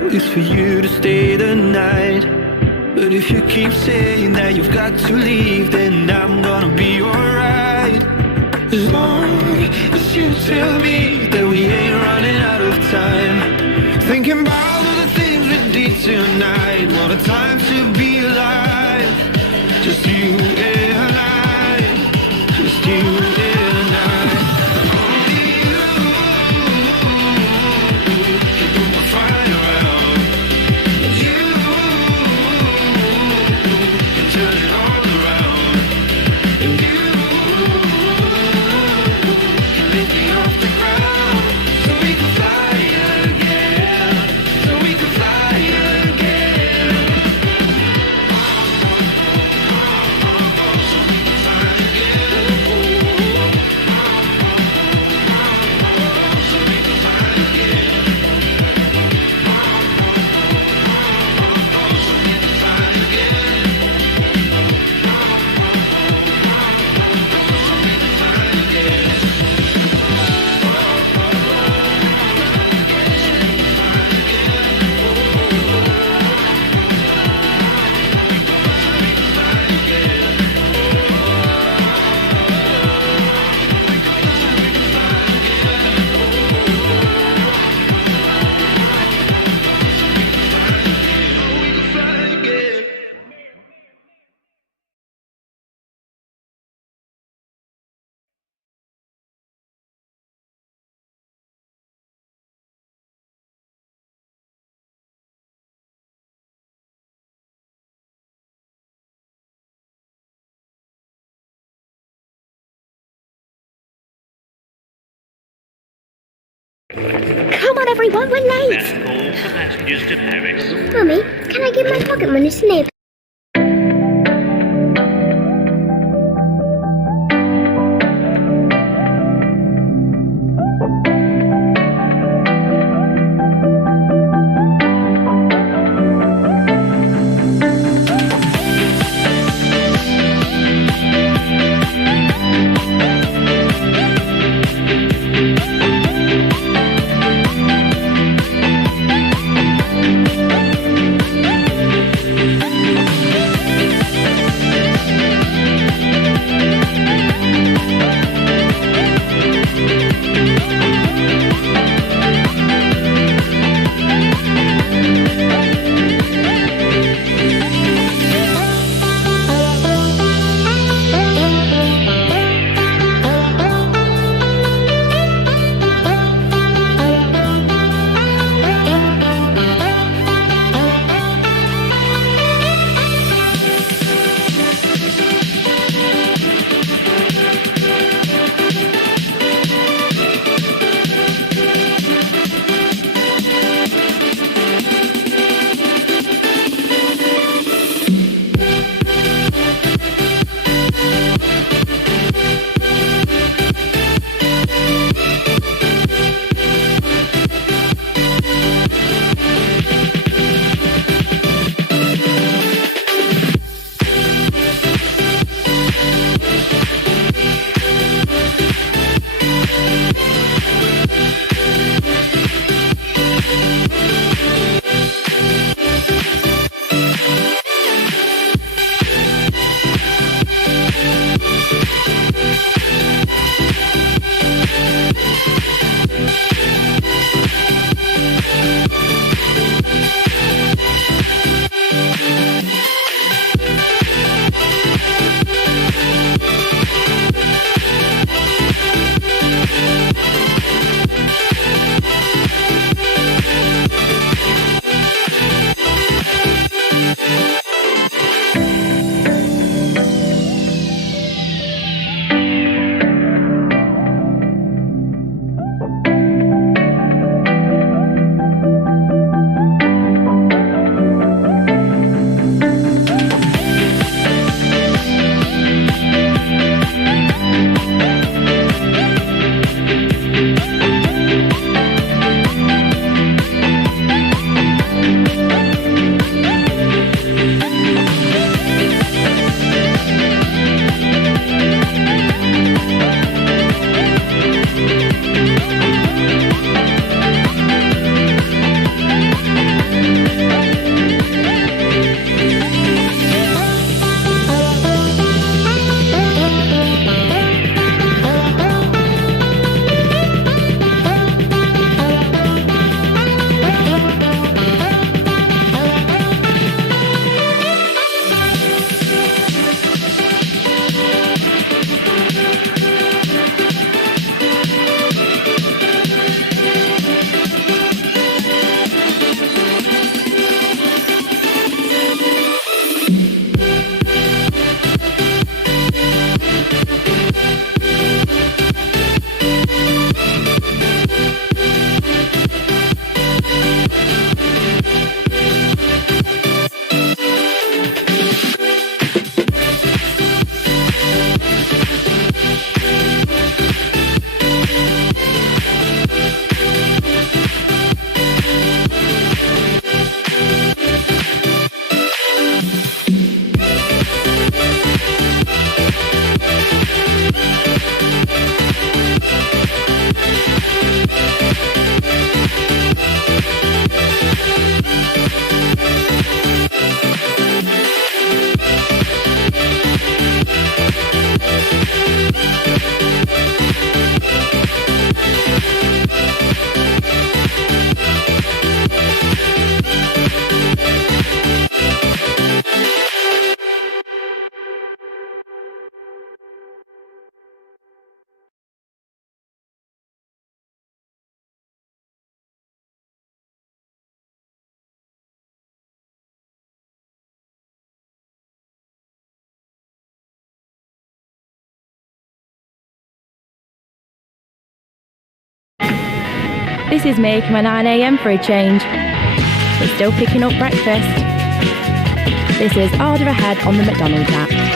now is for you to stay the night. But if you keep saying that you've got to leave, then I'm gonna be alright. As long as you tell me that we ain't running out of time. Thinking about all the things we did tonight. What a time to be alive. Just you and I. Just you and I. Only you can put my fire out. You can turn it all around. And you can lift me off the ground. So we can fly again. So we can fly again. Come on everyone, we're late! Last call for passengers to Paris. Mummy, can I give my pocket money to Nib? This is making my 9 a.m. for a change. We're still picking up breakfast. This is Order Ahead on the McDonald's app.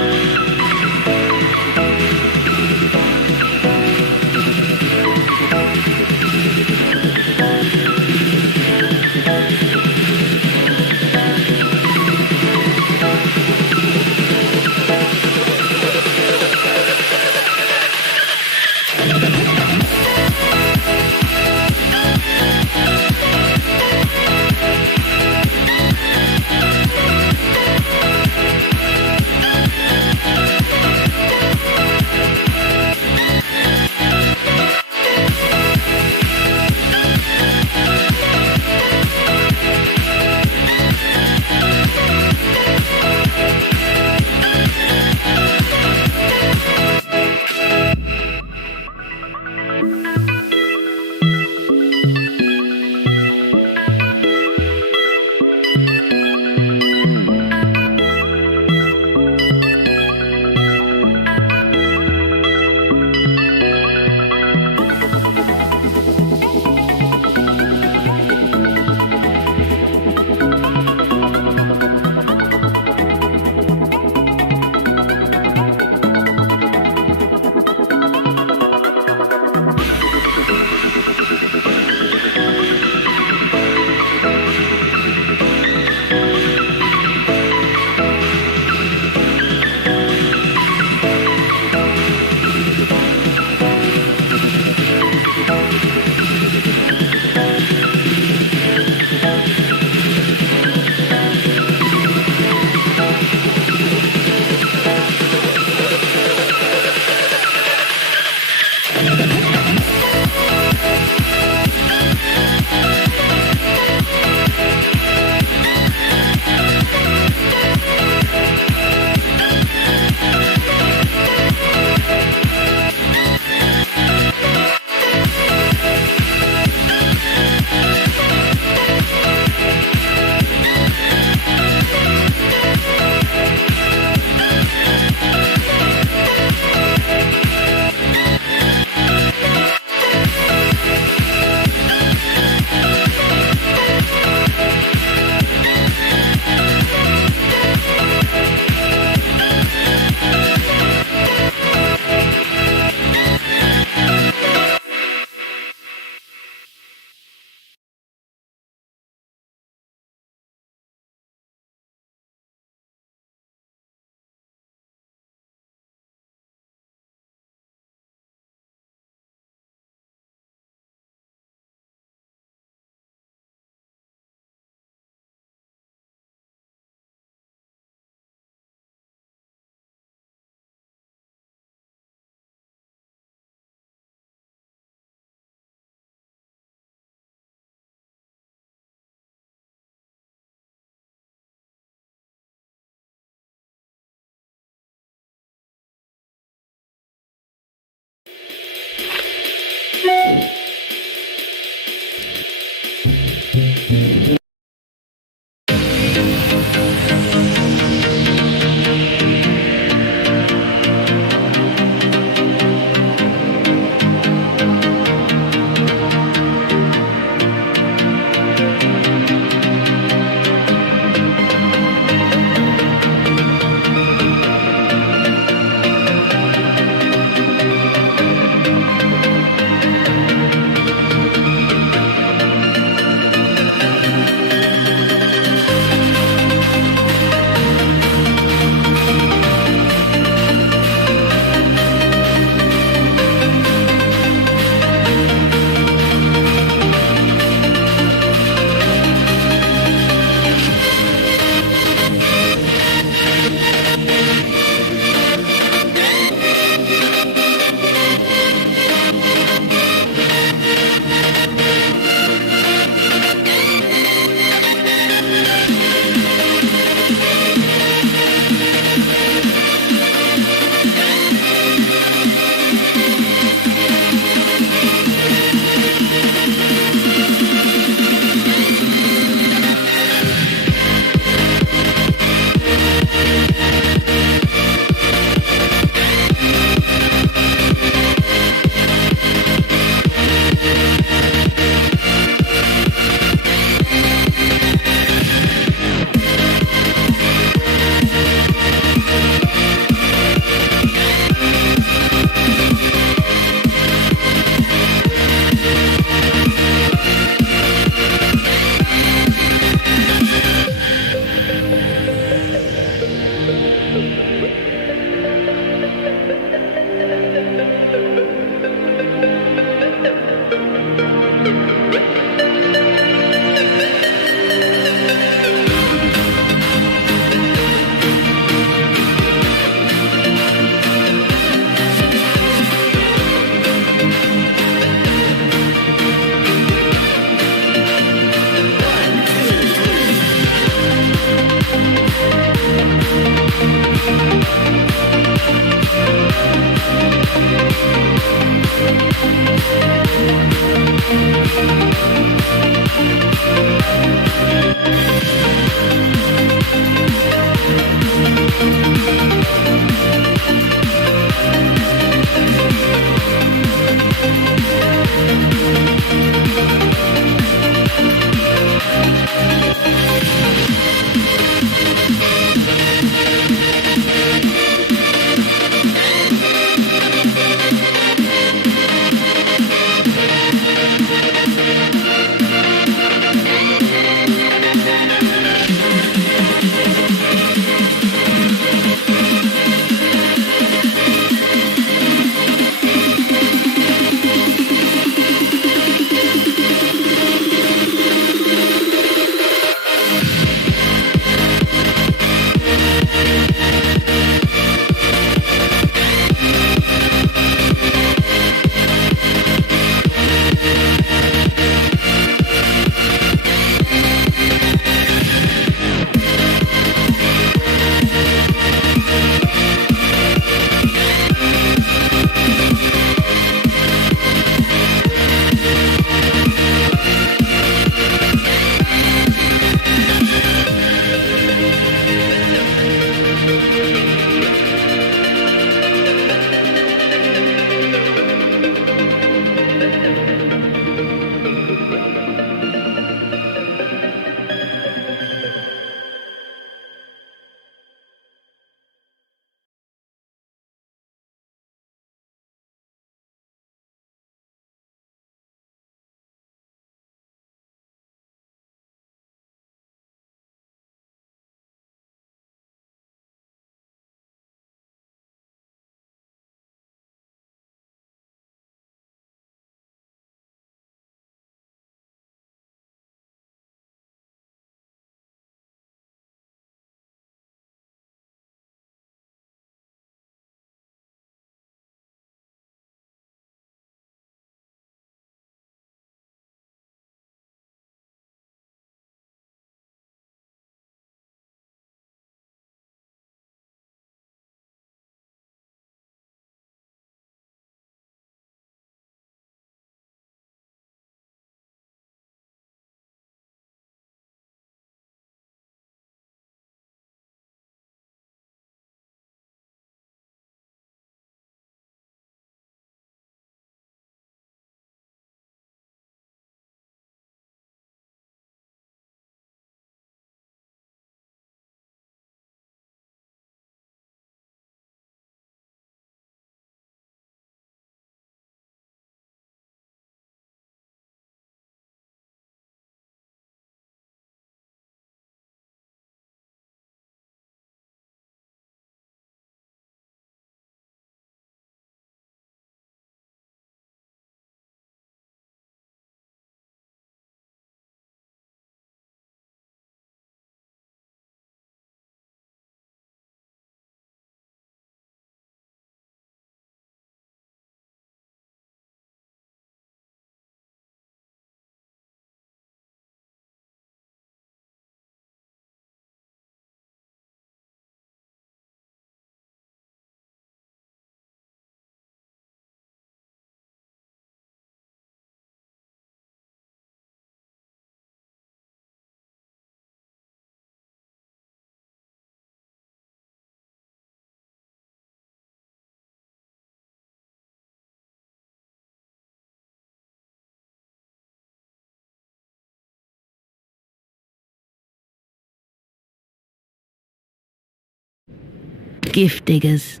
Gift diggers.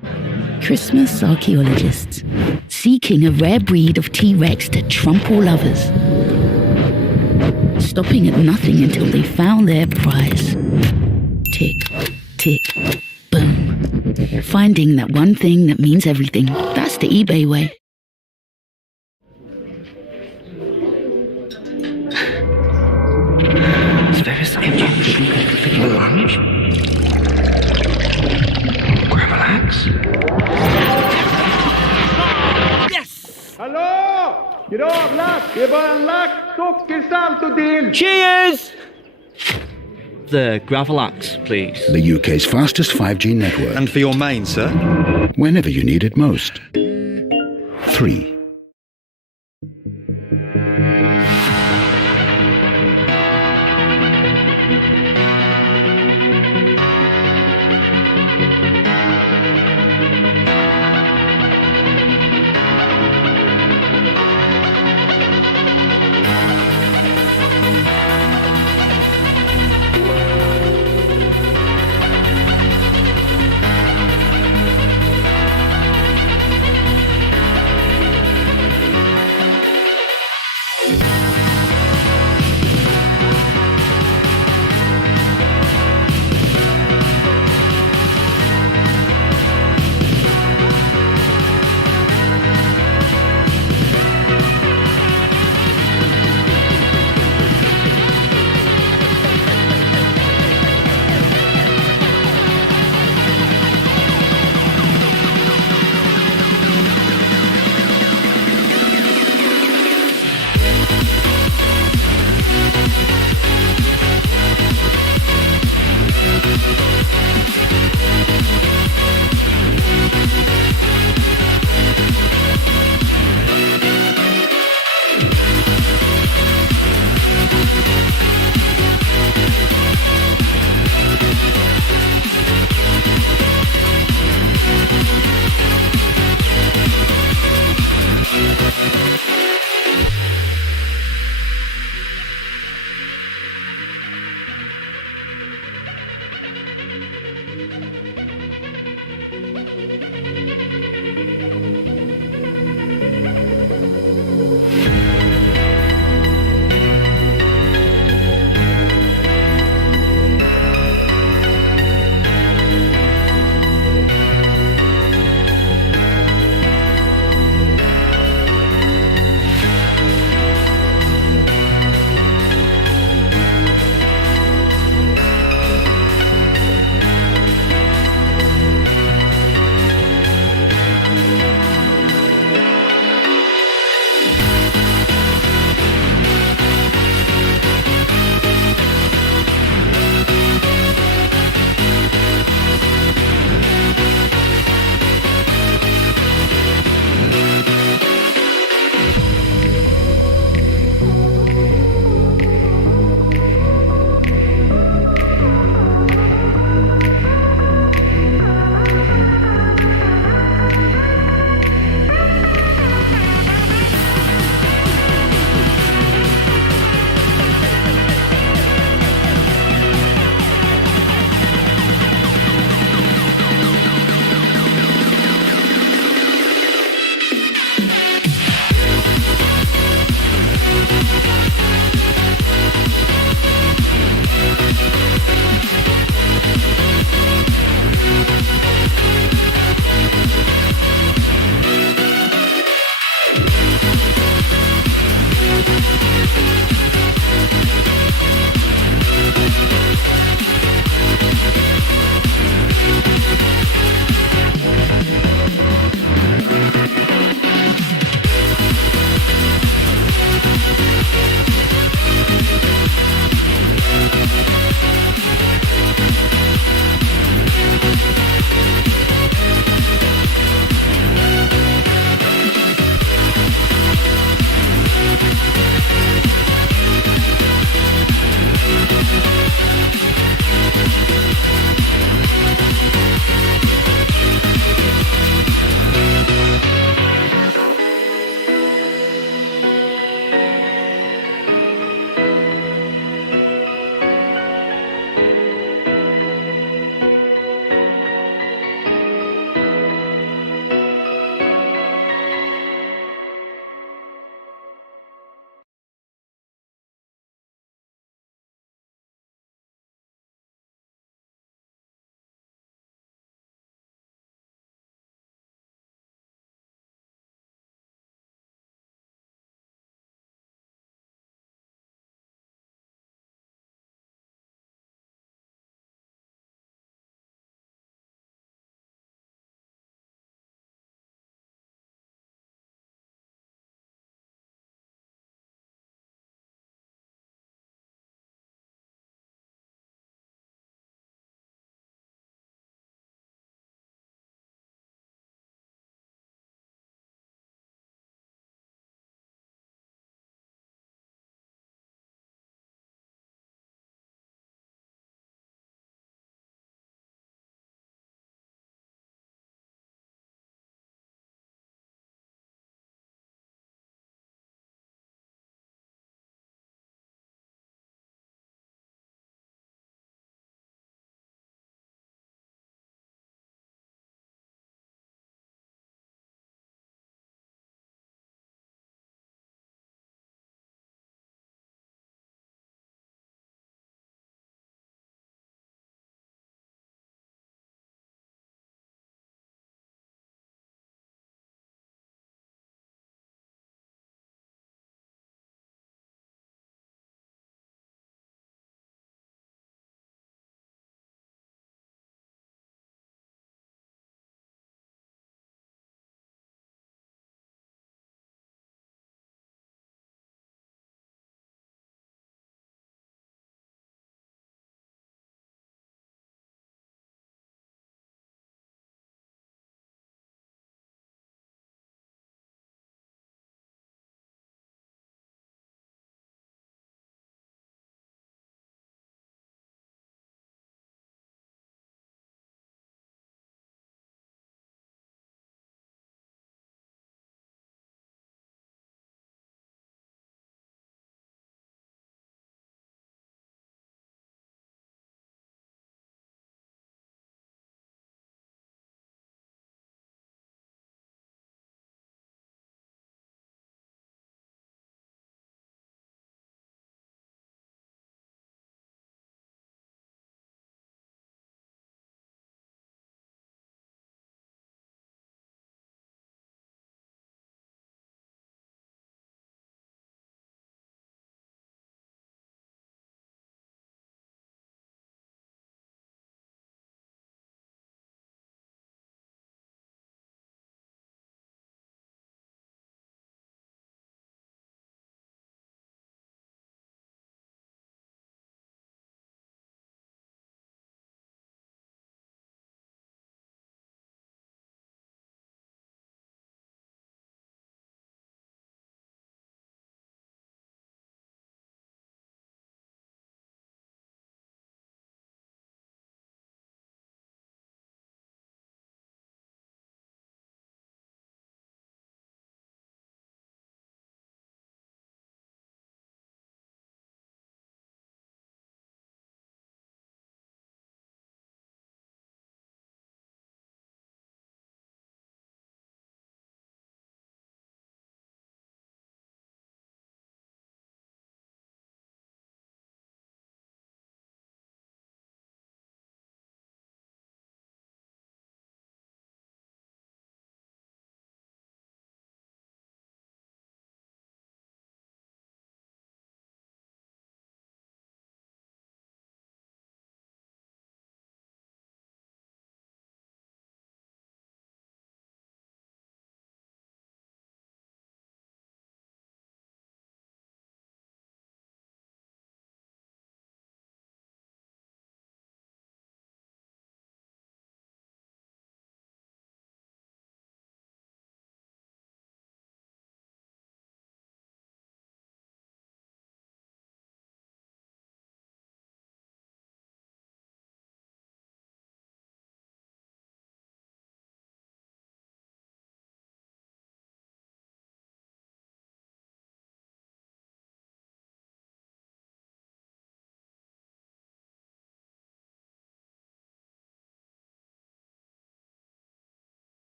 Christmas archaeologists. Seeking a rare breed of T-Rex to trump all others. Stopping at nothing until they found their prize. Tick, tick, boom. Finding that one thing that means everything. That's the eBay way. Various engines for lunch. Grab an axe. Hallå! Gravlax! Det är bara en lax, sockersalt och dill! Cheers! The gravel axe, please. The UK's fastest 5G network. And for your main, sir? Whenever you need it most. 3.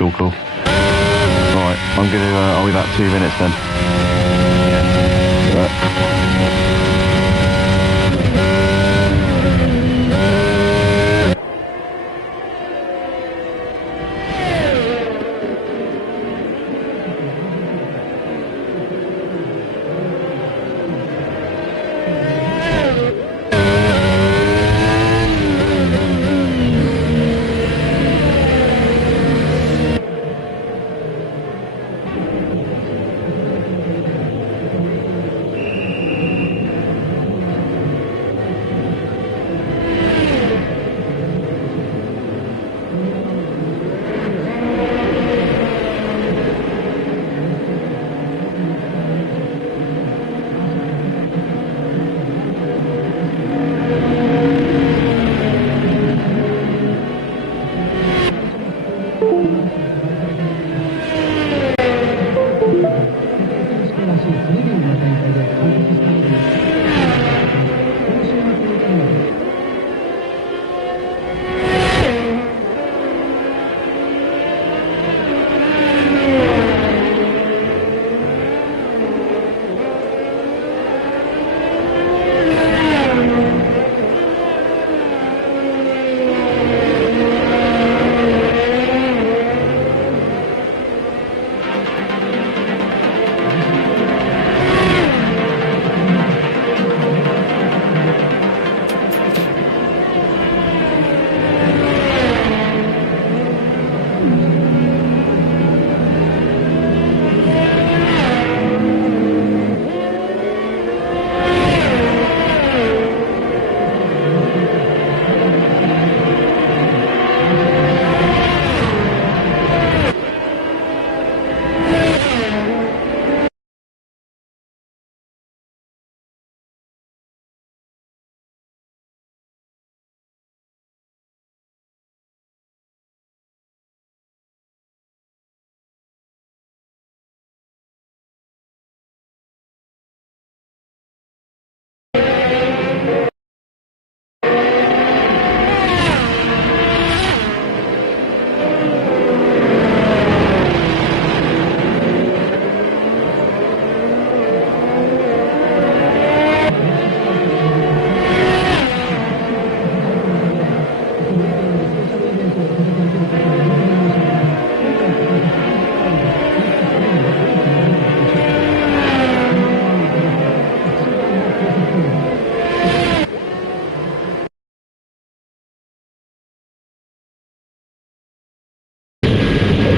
Cool. Right, I'll be about 2 minutes then.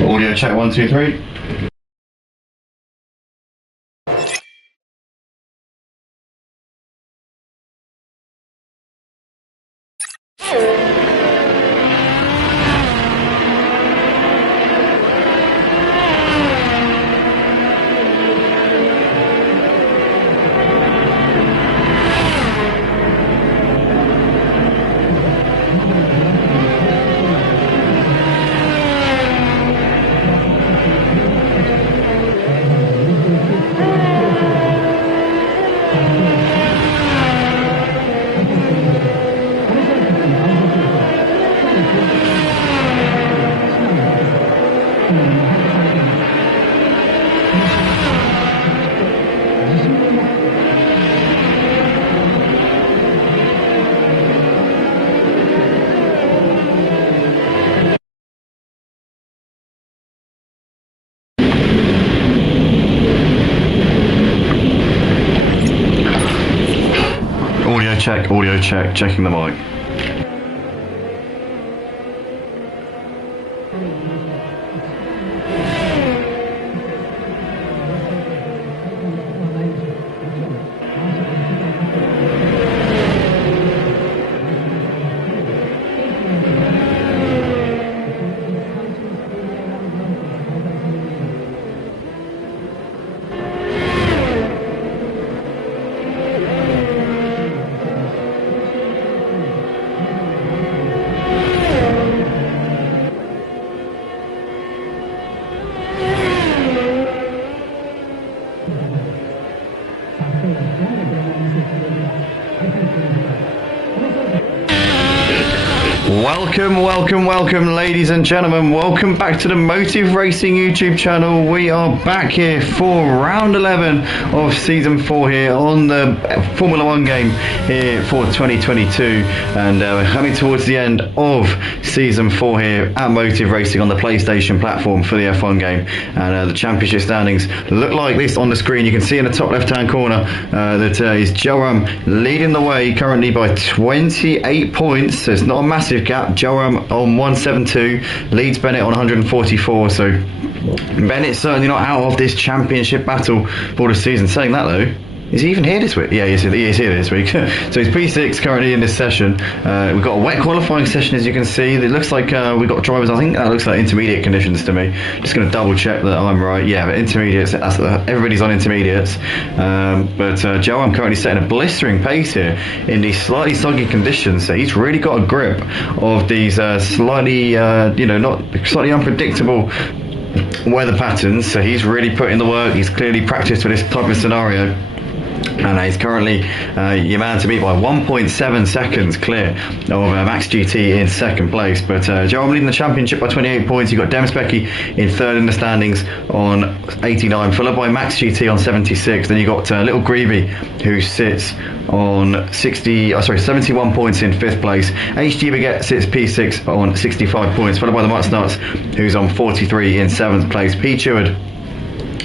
Audio check 1, 2, 3. Audio check, checking the mic. Welcome, ladies and gentlemen. Welcome back to the Motive Racing YouTube channel. We are back here for round 11 of season 4 here on the Formula 1 game here for 2022, and we're coming towards the end of season 4 here at Motive Racing on the PlayStation platform for the F1 game. And the championship standings look like this on the screen. You can see in the top left hand corner that is Jelram leading the way currently by 28 points, so it's not a massive gap. Jelram on 172 leads Bennett on 144, so Bennett's certainly not out of this championship battle for the season. Saying that though, is he even here this week? Yeah, he is here this week. So he's P6 currently in this session. We've got a wet qualifying session, as you can see. It looks like we've got drivers, I think that looks like intermediate conditions to me. Just going to double check that I'm right. Yeah, but intermediates, everybody's on intermediates. But Jelram currently setting a blistering pace here in these slightly soggy conditions. So he's really got a grip of these slightly, not slightly unpredictable weather patterns. So he's really put in the work. He's clearly practiced for this type of scenario. And he's currently your man to beat by 1.7 seconds clear of Max GT in second place. But Jelram leading the championship by 28 points. You've got Demspecki in third in the standings on 89, followed by Max GT on 76. Then you've got LilGrevie, who sits on 71 points in fifth place. HG Baguette sits P6 on 65 points, followed by the Mutsnuts, who's on 43 in seventh place. P Cheward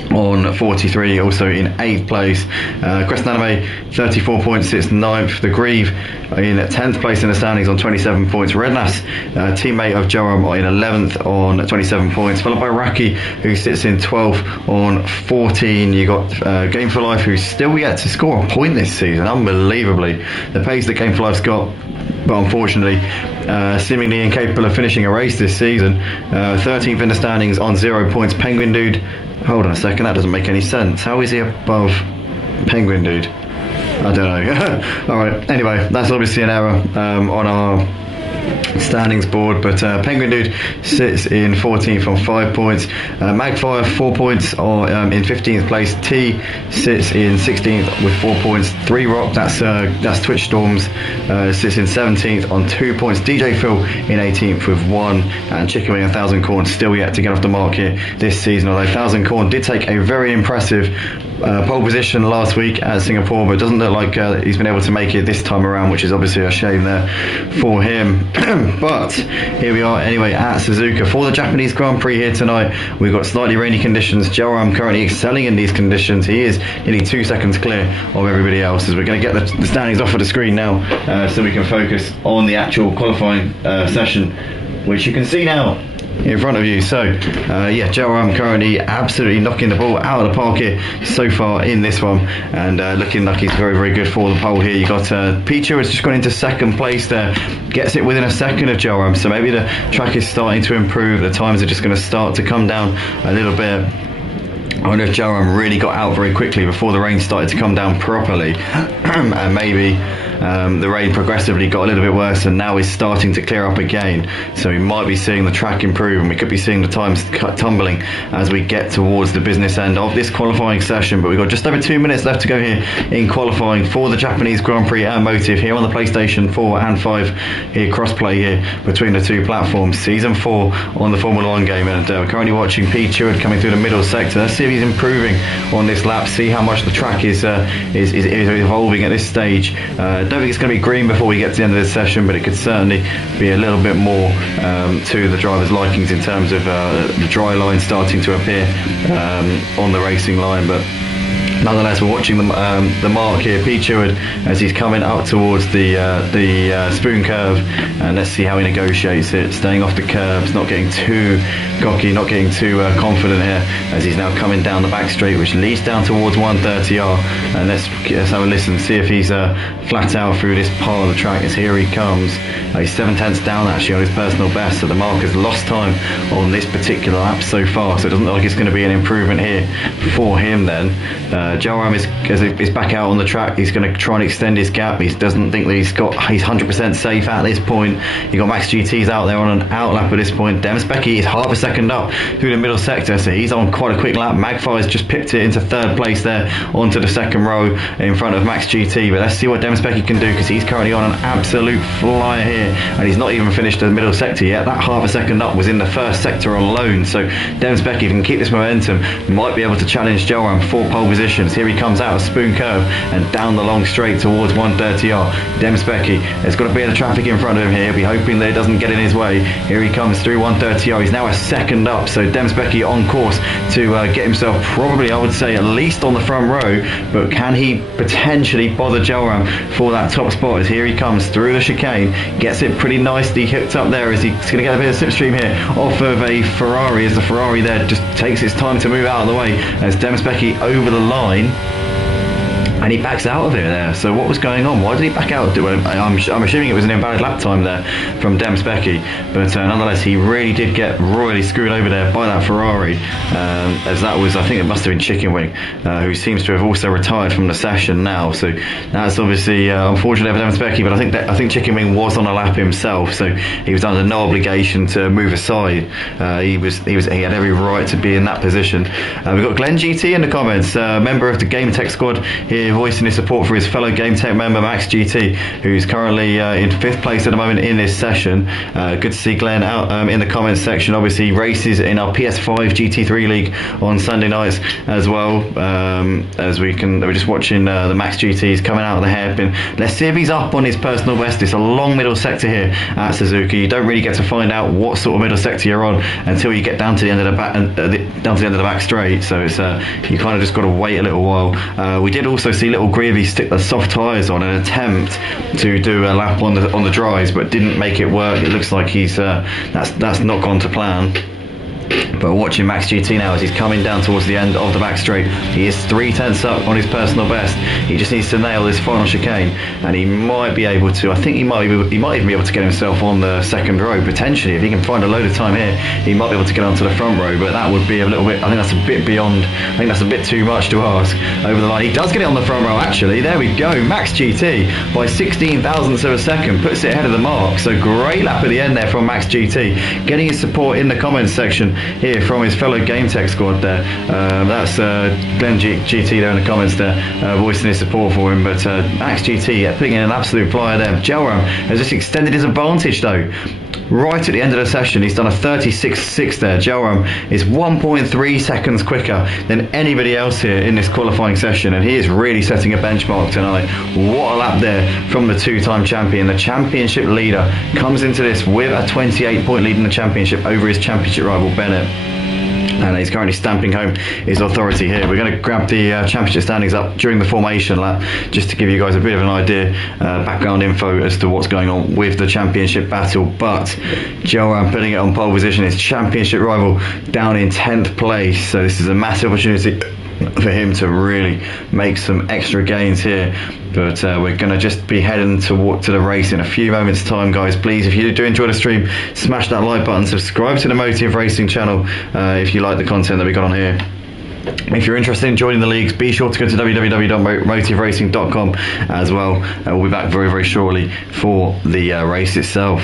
on 43, also in 8th place. Crescent Anime 34 points, sits 9th. The Grieve in 10th place in the standings on 27 points. Rednas, teammate of Jelram, in 11th on 27 points, followed by Raki, who sits in 12th on 14. You got Game for Life, who's still yet to score a point this season. Unbelievably, the pace that Game for Life's got, but unfortunately seemingly incapable of finishing a race this season. 13th in the standings on 0 points. Penguin Dude, hold on a second, that doesn't make any sense. How is he above Penguin Dude? I don't know. Alright, anyway, that's obviously an error on our standings board, but Penguin Dude sits in 14th on 5 points. Magfire 4 points in 15th place. T sits in 16th with 4 points. 3 Rock, that's Twitch Storms, sits in 17th on 2 points. DJ Phil in 18th with 1, and Chicken Wing 1000 Corn still yet to get off the mark here this season, although 1000 Corn did take a very impressive pole position last week at Singapore, but it doesn't look like he's been able to make it this time around, which is obviously a shame there for him. But here we are anyway at Suzuka for the Japanese Grand Prix here tonight. We've got slightly rainy conditions. Jelram currently excelling in these conditions. He is nearly 2 seconds clear of everybody else, as we're going to get the standings off of the screen now, so we can focus on the actual qualifying session, which you can see now in front of you. So yeah, Jelram currently absolutely knocking the ball out of the park here so far in this one, and looking like he's very, very good for the pole here. You got Pichu has just gone into second place there, gets it within a second of Jelram, so maybe the track is starting to improve. The times are just going to start to come down a little bit. I wonder if Jelram really got out very quickly before the rain started to come down properly and maybe the rain progressively got a little bit worse and now is starting to clear up again, so we might be seeing the track improve and we could be seeing the times tumbling as we get towards the business end of this qualifying session. But we've got just over 2 minutes left to go here in qualifying for the Japanese Grand Prix at Motive here on the PlayStation 4 and 5 here, crossplay here between the two platforms. Season 4 on the Formula 1 game, and we're currently watching P Cheward coming through the middle sector. Let's see if he's improving on this lap, see how much the track is evolving at this stage. I don't think it's going to be green before we get to the end of this session, but it could certainly be a little bit more to the driver's likings in terms of the dry line starting to appear on the racing line. But nonetheless, we're watching the mark here, P Cheward, as he's coming up towards the spoon curve, and let's see how he negotiates it, staying off the curbs, not getting too cocky, not getting too confident here, as he's now coming down the back straight, which leads down towards 130R. And let's have a listen, see if he's flat out through this part of the track, as here he comes. He's 7/10 down actually on his personal best, so the mark has lost time on this particular lap so far, so it doesn't look like it's going to be an improvement here for him then. Jelram is back out on the track. He's going to try and extend his gap. He doesn't think that he's 100% safe at this point. You got Max GT's out there on an outlap at this point. Demsbecky is half a second up through the middle sector, so he's on quite a quick lap. Magpie's just picked it into third place there onto the second row in front of Max GT. But let's see what Demsbecky can do, because he's currently on an absolute flyer here, and he's not even finished the middle sector yet. That half a second up was in the first sector alone. So Demsbecky, if he can keep this momentum, might be able to challenge Jelram for pole positions. Here he comes out of Spoon Curve and down the long straight towards 130R. Demsbecky has got a bit of traffic in front of him here. He'll be hoping that it doesn't get in his way. Here he comes through 130R. He's now a second up, so Demsbecky on course to get himself probably, I would say, at least on the front row. But can he potentially bother Jelram for that top spot? As here he comes through the chicane, gets it pretty nicely hooked up there, as he's going to get a bit of slipstream here off of a Ferrari, as the Ferrari there just takes its time to move out of the way as Demsbecky over the line. And he backs out of it there. So what was going on? Why did he back out? I'm assuming it was an invalid lap time there from Demsbecky, but nonetheless, he really did get royally screwed over there by that Ferrari, as that was, I think it must have been Chicken Wing, who seems to have also retired from the session now. So that's obviously unfortunate for Demsbecky, but I think Chicken Wing was on a lap himself, so he was under no obligation to move aside. He had every right to be in that position. We've got Glenn GT in the comments, member of the Game Tech squad here, voicing his support for his fellow Game Tech member Max GT, who's currently in 5th place at the moment in this session. Good to see Glenn out in the comments section. Obviously races in our PS5 GT3 league on Sunday nights as well, as we're just watching the Max GTs coming out of the hairpin. Let's see if he's up on his personal best. It's a long middle sector here at Suzuka. You don't really get to find out what sort of middle sector you're on until you get down to the end of the back straight, so it's you kind of just got to wait a little while. We did also see LilGrevie stick the soft tyres on an attempt to do a lap on the dries, but didn't make it work. It looks like he's that's not gone to plan. But watching Max GT now as he's coming down towards the end of the back straight, he is 3/10 up on his personal best. He just needs to nail this final chicane, and he might be able to. I think he might even be able to get himself on the second row potentially. If he can find a load of time here, he might be able to get onto the front row. But that would be a little bit. I think that's a bit beyond. I think that's a bit too much to ask over the line. He does get it on the front row actually. There we go. Max GT by 16 thousandths of a second puts it ahead of the mark. So great lap at the end there from Max GT, getting his support in the comments section here from his fellow Game Tech squad there. That's Glenn GT there in the comments there, voicing his support for him. But Max GT putting in an absolute flyer there. Jelram has just extended his advantage though. Right at the end of the session, he's done a 36.6 there. Jelram is 1.3 seconds quicker than anybody else here in this qualifying session, and he is really setting a benchmark tonight. What a lap there from the two-time champion. The championship leader comes into this with a 28-point lead in the championship over his championship rival Bennett. And he's currently stamping home his authority here. We're going to grab the championship standings up during the formation lap, just to give you guys a bit of an idea, background info as to what's going on with the championship battle. But Jelram putting it on pole position, his championship rival down in 10th place. So this is a massive opportunity for him to really make some extra gains here. But we're going to just be heading to the race in a few moments time, guys. Please, if you do enjoy the stream, smash that like button, subscribe to the Motive Racing channel if you like the content that we got on here. If you're interested in joining the leagues, be sure to go to www.motiveracing.com as well. We'll be back very, very shortly for the race itself.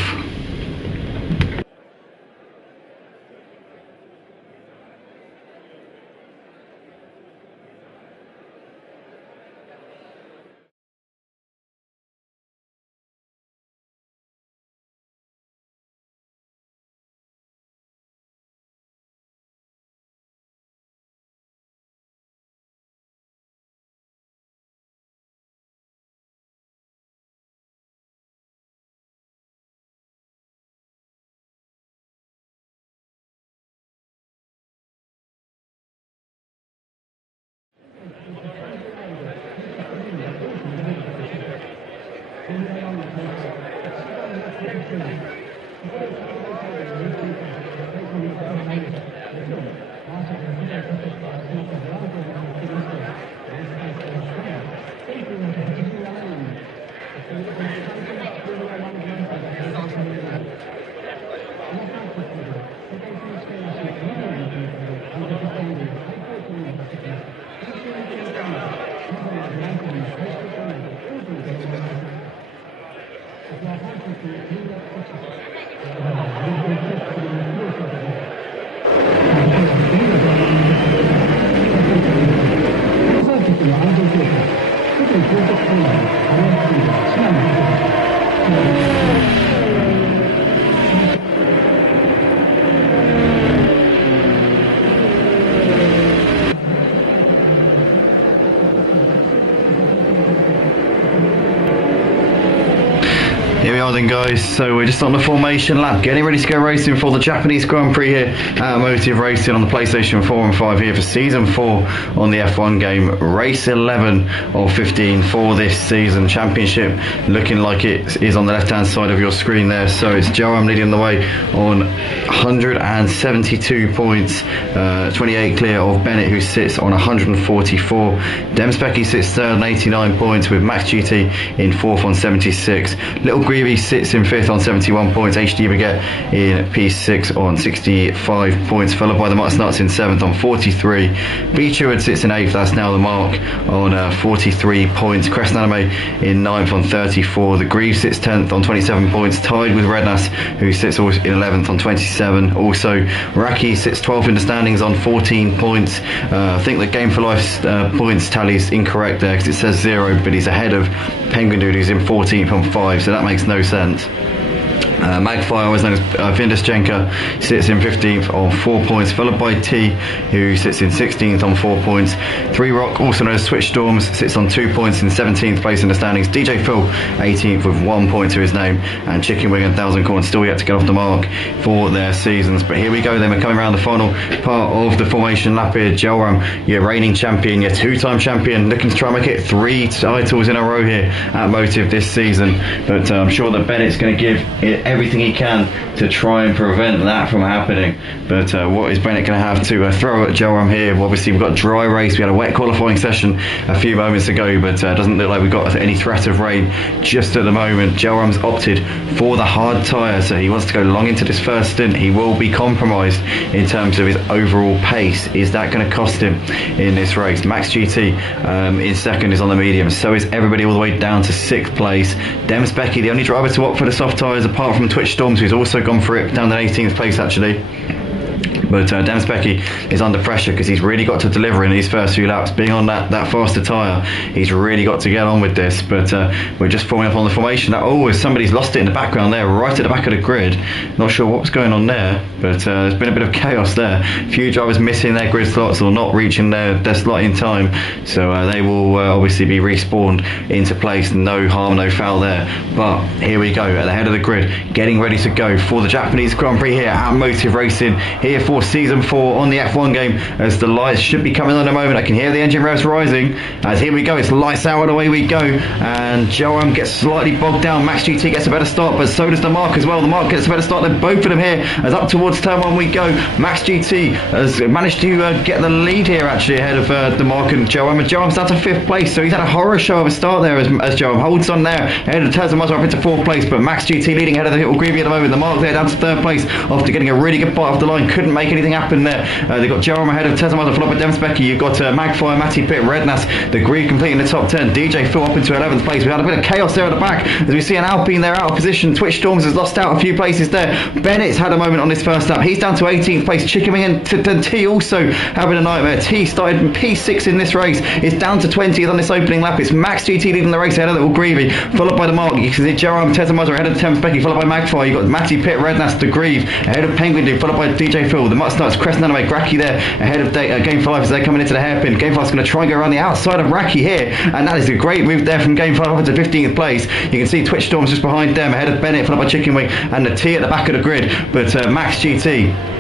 Here we are then, guys, so we're just on the formation lap, getting ready to go racing for the Japanese Grand Prix here at Motive Racing on the PlayStation 4 and 5 here for Season 4 on the F1 game. Race 11 of 15 for this season. Championship looking like it is on the left hand side of your screen there, so it's Jelram leading the way on 172 points, 28 clear of Bennett, who sits on 144. Demspecki sits third on 89 points, with Max GT in fourth on 76. LilGrevie sits in fifth on 71 points. HD Baguette in P6 on 65 points, followed by the Mutts Nuts in seventh on 43. Beechwood sits in eighth, that's now the mark, on 43 points. Crest Anime in ninth on 34. The Grieve sits 10th on 27 points, tied with Rednas, who sits in 11th on 27. Also, Raki sits 12th in the standings on 14 points. I think the Game for Life's points tally is incorrect there, because it says 0, but he's ahead of Penguin Dude, who's in 14th on 5, so that makes no sense. Magpie, always known as Vindaschenka, sits in 15th on 4 points, followed by T, who sits in 16th on 4 points. 3 Rock, also known as Switch Storms, sits on 2 points in 17th place in the standings. DJ Phil, 18th with 1 point to his name, and Chicken Wing and Thousand Corn still yet to get off the mark for their seasons. But here we go then, we're coming around the final part of the formation lap here. Jelram, your reigning champion, your 2-time champion, looking to try and make it 3 titles in a row here at Motive this season. But I'm sure that Bennett's going to give it everything he can to try and prevent that from happening. But what is Bennett going to have to throw at Jelram here? Well, obviously we've got a dry race, we had a wet qualifying session a few moments ago, but it doesn't look like we've got any threat of rain just at the moment. Jelram's opted for the hard tyre, so he wants to go long into this first stint. He will be compromised in terms of his overall pace. Is that going to cost him in this race? Max GT in second is on the medium, so is everybody all the way down to 6th place. Demspecki, the only driver to opt for the soft tyres apart from Twitch Storms, who's also gone for it, down to 18th place actually. But Demspecki is under pressure because he's really got to deliver in these first few laps. Being on that faster tyre, he's really got to get on with this. But we're just forming up on the formation. Somebody's lost it in the background there, right at the back of the grid. Not sure what was going on there, but there's been a bit of chaos there. A few drivers missing their grid slots or not reaching their slot in time. So they will obviously be respawned into place. No harm, no foul there. But here we go, at the head of the grid, getting ready to go for the Japanese Grand Prix here at Motive Racing, here for Season 4 on the F1 game, as the lights should be coming on in a moment. I can hear the engine revs rising, as here we go, it's lights out and away we go, and Jelram gets slightly bogged down. Max GT gets a better start, but so does the Mark as well. The Mark gets a better start than both of them here, as up towards turn 1 we go. Max GT has managed to get the lead here actually ahead of the Mark and Jelram, and Jelram's down to 5th place, so he's had a horror show of a start there as Jelram holds on there ahead of Tezza7Muzza up into 4th place, but Max GT leading ahead of the LilGrevie at the moment. The Mark there down to 3rd place after getting a really good bite off the line, couldn't make anything happen there. They've got Jelram ahead of Tezza7Muzza, followed by Demspecki. You've got Magpie, Matty Pitt, Rednas, the Grieve completing the top 10. DJ Phil up into 11th place. We had a bit of chaos there at the back as we see an Alpine there out of position. Twitch Storms has lost out a few places there. Bennett's had a moment on this first lap. He's down to 18th place. Chicken Wing and T also having a nightmare. T started in P6 in this race. It's down to 20th on this opening lap. It's Max GT leading the race ahead of the LilGrevie, followed by the Mark. You can see Jelram, Tezza7Muzza ahead of Demspecki, followed by Magpie. You've got Matty Pitt, Rednas, the Grieve ahead of Penguin Dude, followed by DJ Phil. The Mutts Nuts, Crest Anime, Graki there ahead of Game for Life as they're coming into the hairpin. Game for Life's going to try and go around the outside of Raki here, and that is a great move there from Game for Life into 15th place. You can see Twitch Storms just behind them ahead of Bennett, followed by Chicken Wing and the T at the back of the grid. But Max GT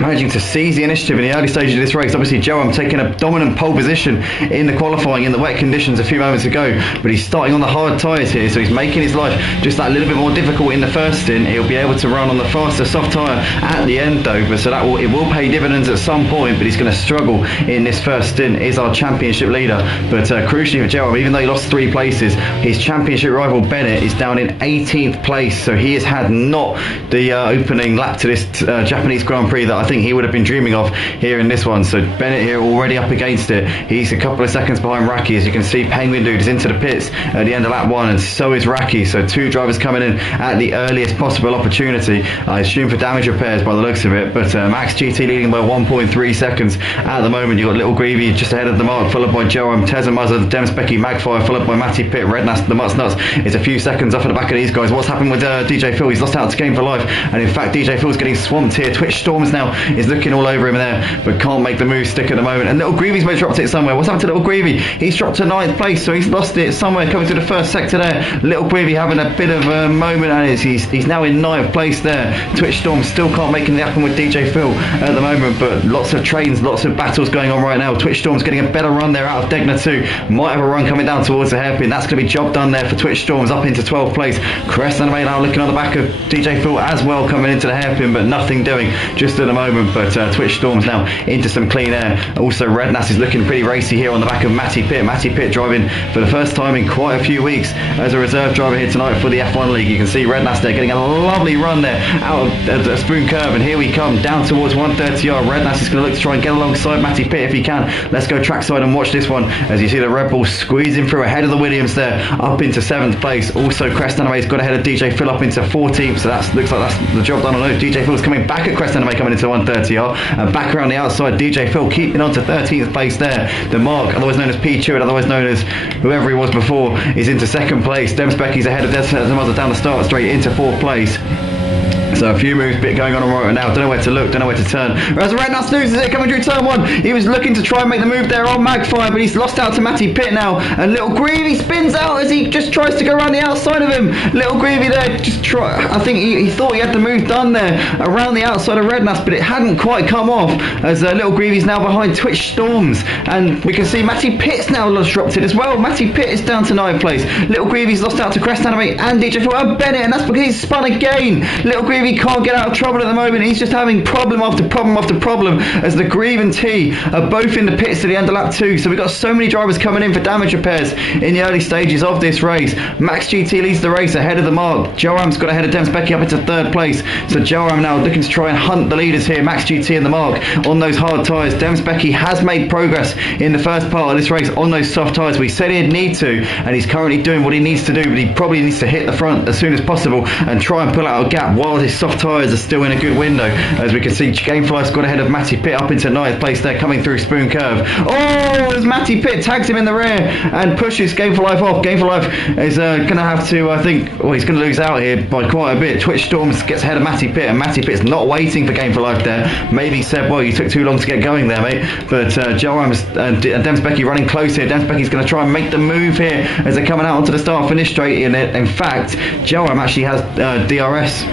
managing to seize the initiative in the early stages of this race. Obviously Jelram taking a dominant pole position in the qualifying in the wet conditions a few moments ago, but he's starting on the hard tyres here, so he's making his life just that little bit more difficult in the first stint. He'll be able to run on the faster soft tyre at the end though, but so it will pay dividends at some point, but he's going to struggle in this first stint. Is our championship leader, but crucially for Jelram, even though he lost 3 places, his championship rival Bennett is down in 18th place, so he has had not the opening lap to this Japanese Grand Prix that I think he would have been dreaming of here in this one. So Bennett here already up against it. He's a couple of seconds behind Raki. As you can see, Penguin Dude is into the pits at the end of lap 1, and so is Raki. So 2 drivers coming in at the earliest possible opportunity, I assume for damage repairs by the looks of it. But Max GT leading by 1.3 seconds at the moment. You've got LilGrevie just ahead of the mark, followed by Jelram, Tezza7Muzza, Demspecki, Magfire, followed by Matty Pitt. Rednas, the Mutts Nuts is a few seconds off at the back of these guys. What's happened with DJ Phil? He's lost out to Game for Life, and in fact DJ Phil's getting swamped here. Twitch Storms now is looking all over him there, but can't make the move stick at the moment. And LilGrevie's may have dropped it somewhere. What's happened to LilGrevie? He's dropped to 9th place, so he's lost it somewhere coming through the first sector there. LilGrevie having a bit of a moment, and he's now in 9th place there. Twitch Storms still can't make anything happen with DJ Phil at the moment, but lots of trains, lots of battles going on right now. Twitch Storms getting a better run there out of Degner 2. Might have a run coming down towards the hairpin. That's going to be job done there for Twitch Storms, up into 12th place. Crest Anime now looking on the back of DJ Phil as well, coming into the hairpin, but nothing doing just at the moment. But Twitch Storms now into some clean air. Also Rednas is looking pretty racy here on the back of Matty Pitt. Matty Pitt driving for the first time in quite a few weeks as a reserve driver here tonight for the F1 League. You can see Rednas there getting a lovely run there out of a spoon curve, and here we come down towards 130R. Rednas is going to look to try and get alongside Matty Pitt if he can. Let's go trackside and watch this one as you see the Red Bull squeezing through ahead of the Williams there, up into 7th place. Also Crest Anime's got ahead of DJ Phil up into 14th, so that looks like that's the job done on those. DJ Phil's coming back at Crest Anime, coming into 130R, and back around the outside DJ Phil keeping on to 13th place there. The Mark, otherwise known as P. Chewett, otherwise known as whoever he was before, is into 2nd place. Demspecki's ahead of Tezza7Muzza down the start straight into 4th place. So a few moves bit going on right now. Don't know where to look, don't know where to turn. Whereas Rednas loses it coming through turn 1. He was looking to try and make the move there on Magfire, but he's lost out to Matty Pitt now. And LilGrevie spins out as he just tries to go around the outside of him. LilGrevie there just I think he thought he had the move done there around the outside of Rednas, but it hadn't quite come off as LilGrevie's now behind Twitch Storms. And we can see Matty Pitt's now dropped it as well. Matty Pitt is down to 9th place. LilGrevie's lost out to Crest Anime and DJ Phil and Bennett, and that's because he's spun again. LilGrevie can't get out of trouble at the moment. He's just having problem after problem after problem as the Grieve and T are both in the pits to the end of lap 2. So we've got so many drivers coming in for damage repairs in the early stages of this race. Max GT leads the race ahead of the mark. Jelram's got ahead of Demspecki up into 3rd place. So Jelram now looking to try and hunt the leaders here. Max GT and the mark on those hard tyres. Demspecki has made progress in the first part of this race on those soft tyres. We said he'd need to, and he's currently doing what he needs to do, but he probably needs to hit the front as soon as possible and try and pull out a gap while his soft tyres are still in a good window. As we can see, Gamefly's got ahead of Matty Pitt up into 9th place there, coming through Spoon Curve. Oh, as Matty Pitt tags him in the rear and pushes Game for Life off. Game for Life is going to have to, I think, he's going to lose out here by quite a bit. Twitch Storms gets ahead of Matty Pitt, and Matty Pitt's not waiting for Game for Life there. Maybe he said, well, you took too long to get going there, mate. But Jelram and Demspecki running close here. Demspecki's going to try and make the move here as they're coming out onto the start finish straight. In fact, Jelram actually has DRS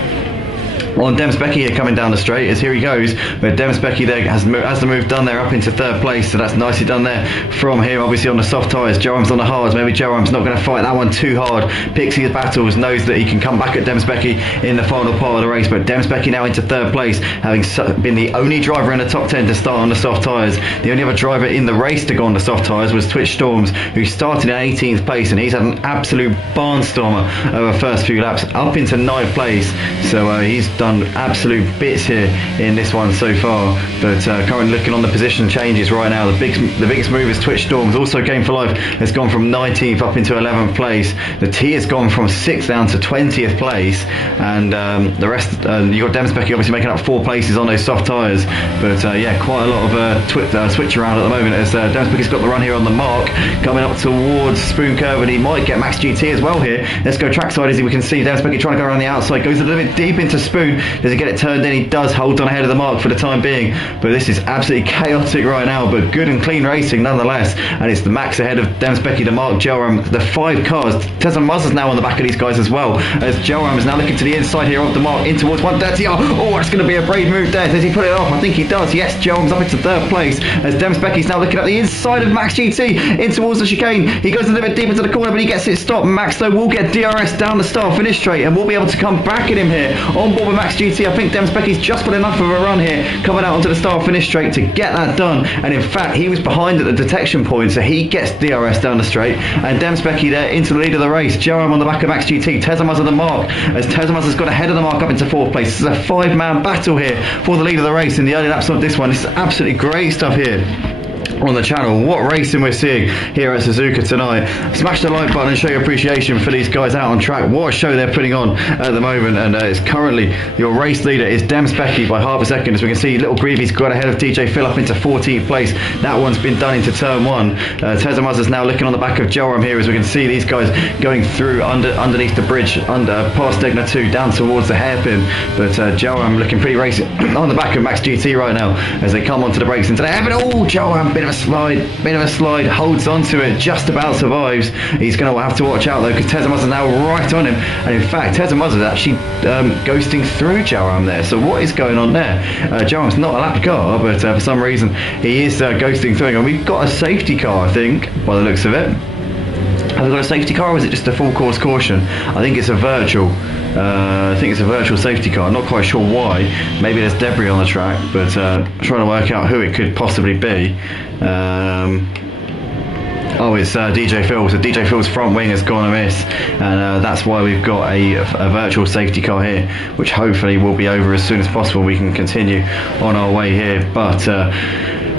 on Demspecki here coming down the straight as here he goes, but Demspecki there has the move done there up into 3rd place, so that's nicely done there from here. Obviously on the soft tyres, Jelram's on the hards. Maybe Jelram's not going to fight that one too hard, picks his battles, knows that he can come back at Demspecki in the final part of the race. But Demspecki now into 3rd place, having been the only driver in the top 10 to start on the soft tyres. The only other driver in the race to go on the soft tyres was Twitch Storms, who started in 18th place, and he's had an absolute barnstormer over the first few laps up into 9th place. So he's done absolute bits here in this one so far. But currently looking on the position changes right now, the biggest move is Twitch Storms. Also Game for Life has gone from 19th up into 11th place. The T has gone from 6th down to 20th place, and the rest you've got Demspecki obviously making up 4 places on those soft tyres. But yeah, quite a lot of switch around at the moment as Demspecki's got the run here on the mark, coming up towards Spoon Curve, and he might get Max GT as well here. Let's go trackside as we can see Demspecki trying to go around the outside, goes a little bit deep into Spoon. Does he get it turned in? He does. Hold on ahead of the mark for the time being, but this is absolutely chaotic right now, but good and clean racing nonetheless. And it's the Max ahead of Demspecki, the Mark, Jelram, the 5 cars. Tezza7Muzza's now on the back of these guys as well, as Jelram is now looking to the inside here of the mark in towards 130. Oh, it's going to be a brave move there. Does he put it off? I think he does. Yes, Jelram's up into 3rd place as Demspecki's now looking at the inside of Max GT in towards the chicane. He goes a little bit deeper into the corner, but he gets it stopped. Max though will get DRS down the start finish straight, and we'll be able to come back at him here on board with Max Max GT. I think Demspecky's just got enough of a run here, coming out onto the start finish straight to get that done. And in fact, he was behind at the detection point, so he gets DRS down the straight. And Demspecky there into the lead of the race. Jelram on the back of Max GT. Tezza7Muzza the mark, as Tezza7Muzza's got ahead of the mark up into 4th place. This is a 5-man battle here for the lead of the race in the early laps of this one. This is absolutely great stuff here on the channel. What racing we're seeing here at Suzuka tonight. Smash the like button and show your appreciation for these guys out on track. What a show they're putting on at the moment, and it's currently your race leader is Demspecky by half a second. As we can see, LilGrevie's got ahead of DJ Phil up into 14th place. That one's been done into turn 1. Tezza7Muzza's now looking on the back of Jelram here, as we can see these guys going through underneath the bridge, past Degner 2 down towards the hairpin. But Jelram looking pretty racing on the back of Max GT right now as they come onto the brakes into the hairpin. Oh, Jelram, bit of a slide, holds on to it, just about survives. He's going to have to watch out though, because Tezza7Muzza's now right on him, and in fact Tezza7Muzza's actually ghosting through Jelram there. So what is going on there? Jelram's not a lap car, but for some reason he is ghosting through, and we've got a safety car, I think, by the looks of it. Have we got a safety car, or is it just a full course caution? I think it's a virtual. I think it's a virtual safety car. I'm not quite sure why. Maybe there's debris on the track, but trying to work out who it could possibly be. Oh, it's DJ Phil. So DJ Phil's front wing has gone amiss, and that's why we've got a virtual safety car here, which hopefully will be over as soon as possible. We can continue on our way here, but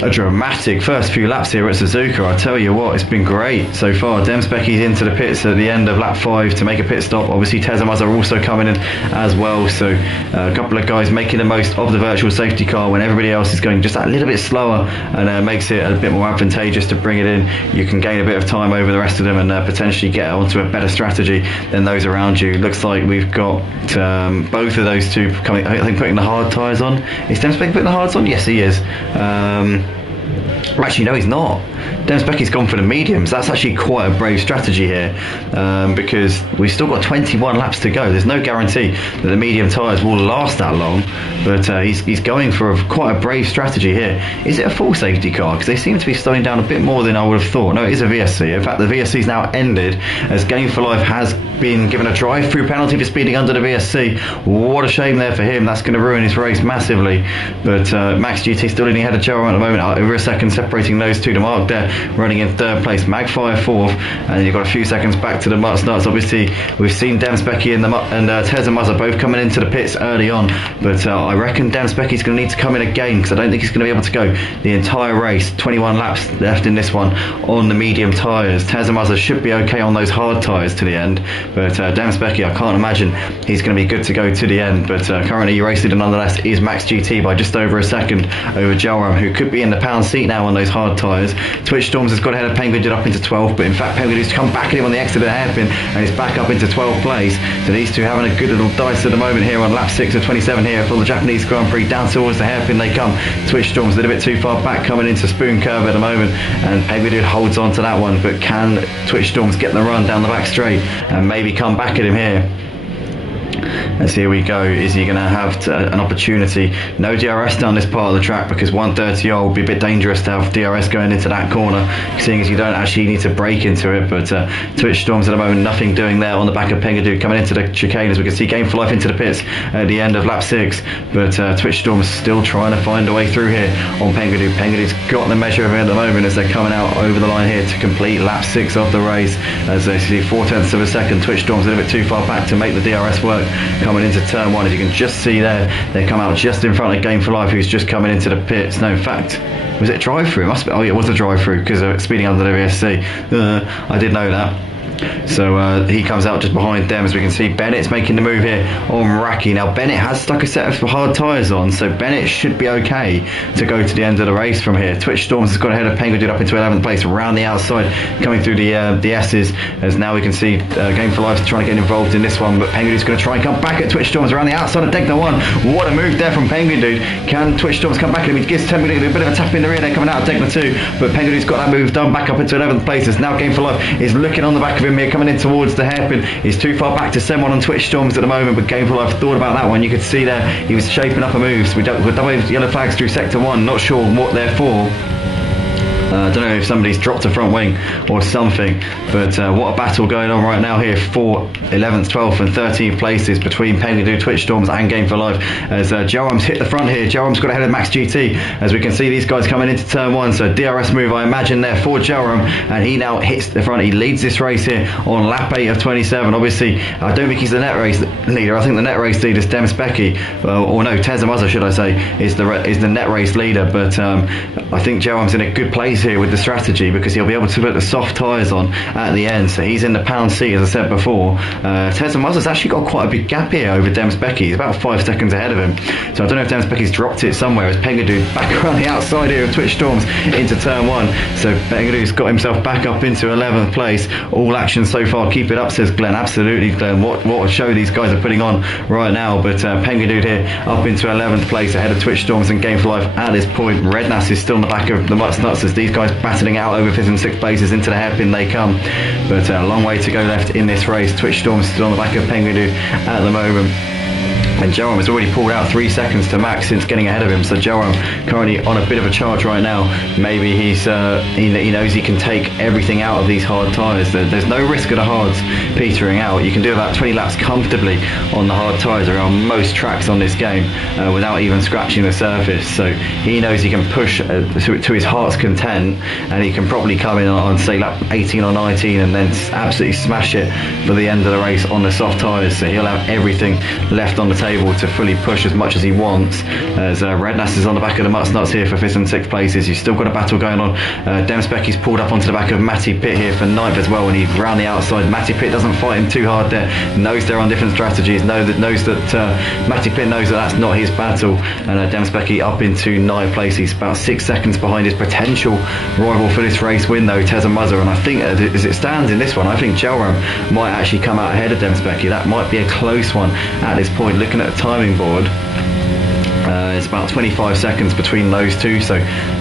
a dramatic first few laps here at Suzuka. I tell you what, it's been great so far. Demspecky's into the pits at the end of lap 5 to make a pit stop. Obviously Tezza7Muzza are also coming in as well, so a couple of guys making the most of the virtual safety car when everybody else is going just a little bit slower, and makes it a bit more advantageous to bring it in. You can gain a bit of time over the rest of them and potentially get onto a better strategy than those around you. Looks like we've got both of those two coming, I think, putting the hard tyres on. Is Demspecky putting the hards on? Yes, he is. Actually, no, he's not. Demspecky's gone for the mediums. That's actually quite a brave strategy here, because we've still got 21 laps to go. There's no guarantee that the medium tyres will last that long, but he's going for quite a brave strategy here. Is it a full safety car? Because they seem to be slowing down a bit more than I would have thought. No, it is a VSC. In fact, the VSC's now ended, as Game for Life has been given a drive-through penalty for speeding under the VSC. What a shame there for him. That's going to ruin his race massively. But Max GT still leading ahead of Jelram at the moment, over a second separating those two. The mark there running in 3rd place, Magfire 4th, and you've got a few seconds back to the mud starts. Obviously we've seen Demspecky and Tezza7Muzza both coming into the pits early on, but I reckon Demspecky's going to need to come in again, because I don't think he's going to be able to go the entire race. 21 laps left in this one on the medium tyres. Tezza7Muzza should be okay on those hard tyres to the end, but Demspecky, I can't imagine he's going to be good to go to the end. But currently your race leader nonetheless is Max GT by just over a second over Jelram, who could be in the pound seat now on those hard tyres. Twitch Storms has got ahead of Penguin up into 12th, but in fact Penguin has come back at him on the exit of the hairpin, and he's back up into 12th place. So these two having a good little dice at the moment here on lap 6 of 27 here for the Japanese Grand Prix. Down towards the hairpin they come. Twitch Storms a little bit too far back, coming into Spoon Curve at the moment, and Penguin holds on to that one, but can Twitch Storms get the run down the back straight and maybe come back at him here? As here we go, is he going to have an opportunity? No DRS down this part of the track, because 130R would be a bit dangerous to have DRS going into that corner, seeing as you don't actually need to brake into it. But Twitch Storms at the moment, nothing doing there on the back of Penguin coming into the chicane, as we can see Game for Life into the pits at the end of lap 6. But Twitch Storms still trying to find a way through here on Penguin. Penguin's got the measure of it at the moment as they're coming out over the line here to complete lap 6 of the race, as they see 0.4 of a second. Twitch Storms a little bit too far back to make the DRS work coming into turn 1. As you can just see there, they come out just in front of Game for Life, who's just coming into the pits. No, in fact, was it drive-through? Must be. Oh, yeah, it was a drive-through, because speeding under the VSC. I did know that. So he comes out just behind them, as we can see Bennett's making the move here on Raki. Now Bennett has stuck a set of hard tyres on, so Bennett should be okay to go to the end of the race from here. Twitch Storms has got ahead of Penguin up into 11th place around the outside, coming through the S's, as now we can see Game for Life trying to get involved in this one, but Penguin is going to try and come back at Twitch Storms around the outside of Degner 1. What a move there from Penguin Dude. Can Twitch Storms come back at him? He gives Penguin a bit of a tap in the rear there coming out of Degner 2, but Penguin Dude's got that move done back up into 11th place, as now Game for Life is looking on the back of him here, coming in towards the hairpin. He's too far back to send one on Twitch Storms at the moment, but Game for Life thought about that one. You could see there he was shaping up a move. So we're double yellow flags through sector 1, not sure what they're for. I don't know if somebody's dropped a front wing or something, but what a battle going on right now here for 11th, 12th and 13th places between Penguin Twitch Storms and Game for Life, as Jelram's hit the front here. Jelram's got ahead of Max GT, as we can see these guys coming into turn 1, so DRS move I imagine there for Jelram, and he now hits the front. He leads this race here on lap 8 of 27. Obviously I don't think he's the net race leader. I think the net race leader is Demspecki, or no, Tezza7Muzza should I say, is the net race leader, but I think Jelram's in a good place here with the strategy, because he'll be able to put the soft tyres on at the end, so he's in the pound C as I said before. Tezza7Muzza's actually got quite a big gap here over Demspecki. He's about 5 seconds ahead of him, so I don't know if Demspecki's dropped it somewhere, as Penguin back around the outside here of Twitch Storms into turn 1, so Penguin's got himself back up into 11th place. All action so far, keep it up, says Glenn. Absolutely, Glenn, what a show these guys are putting on right now. But Penguin here up into 11th place ahead of Twitch Storms and Game for Life at this point. Rednass is still in the back of the Mutts Nuts, as these guys battling out over 5th and 6th places. Into the hairpin they come, but a long way to go left in this race. Twitch Storms still on the back of Penguin at the moment, and Jelram has already pulled out 3 seconds to Max since getting ahead of him, so Jelram currently on a bit of a charge right now. Maybe he knows he can take everything out of these hard tyres. There's no risk of the hards petering out. You can do about 20 laps comfortably on the hard tyres around most tracks on this game without even scratching the surface, so he knows he can push to his heart's content, and he can probably come in on say lap 18 or 19 and then absolutely smash it for the end of the race on the soft tyres, so he'll have everything left on the table to fully push as much as he wants. As Rednass is on the back of the Mutts Nuts here for 5th and 6th places. You've still got a battle going on. Demspecki's pulled up onto the back of Matty Pitt here for 9th as well, and he's round the outside. Matty Pitt doesn't fight him too hard there, knows they're on different strategies, knows that Matty Pitt knows that that's not his battle, and Demspecki up into 9th place. He's about 6 seconds behind his potential rival for this race win though, Tezza7Muzza, and I think as it stands in this one, I think Jelram might actually come out ahead of Demspecki. That might be a close one at this point. Looking at the timing board, it's about 25 seconds between those two, so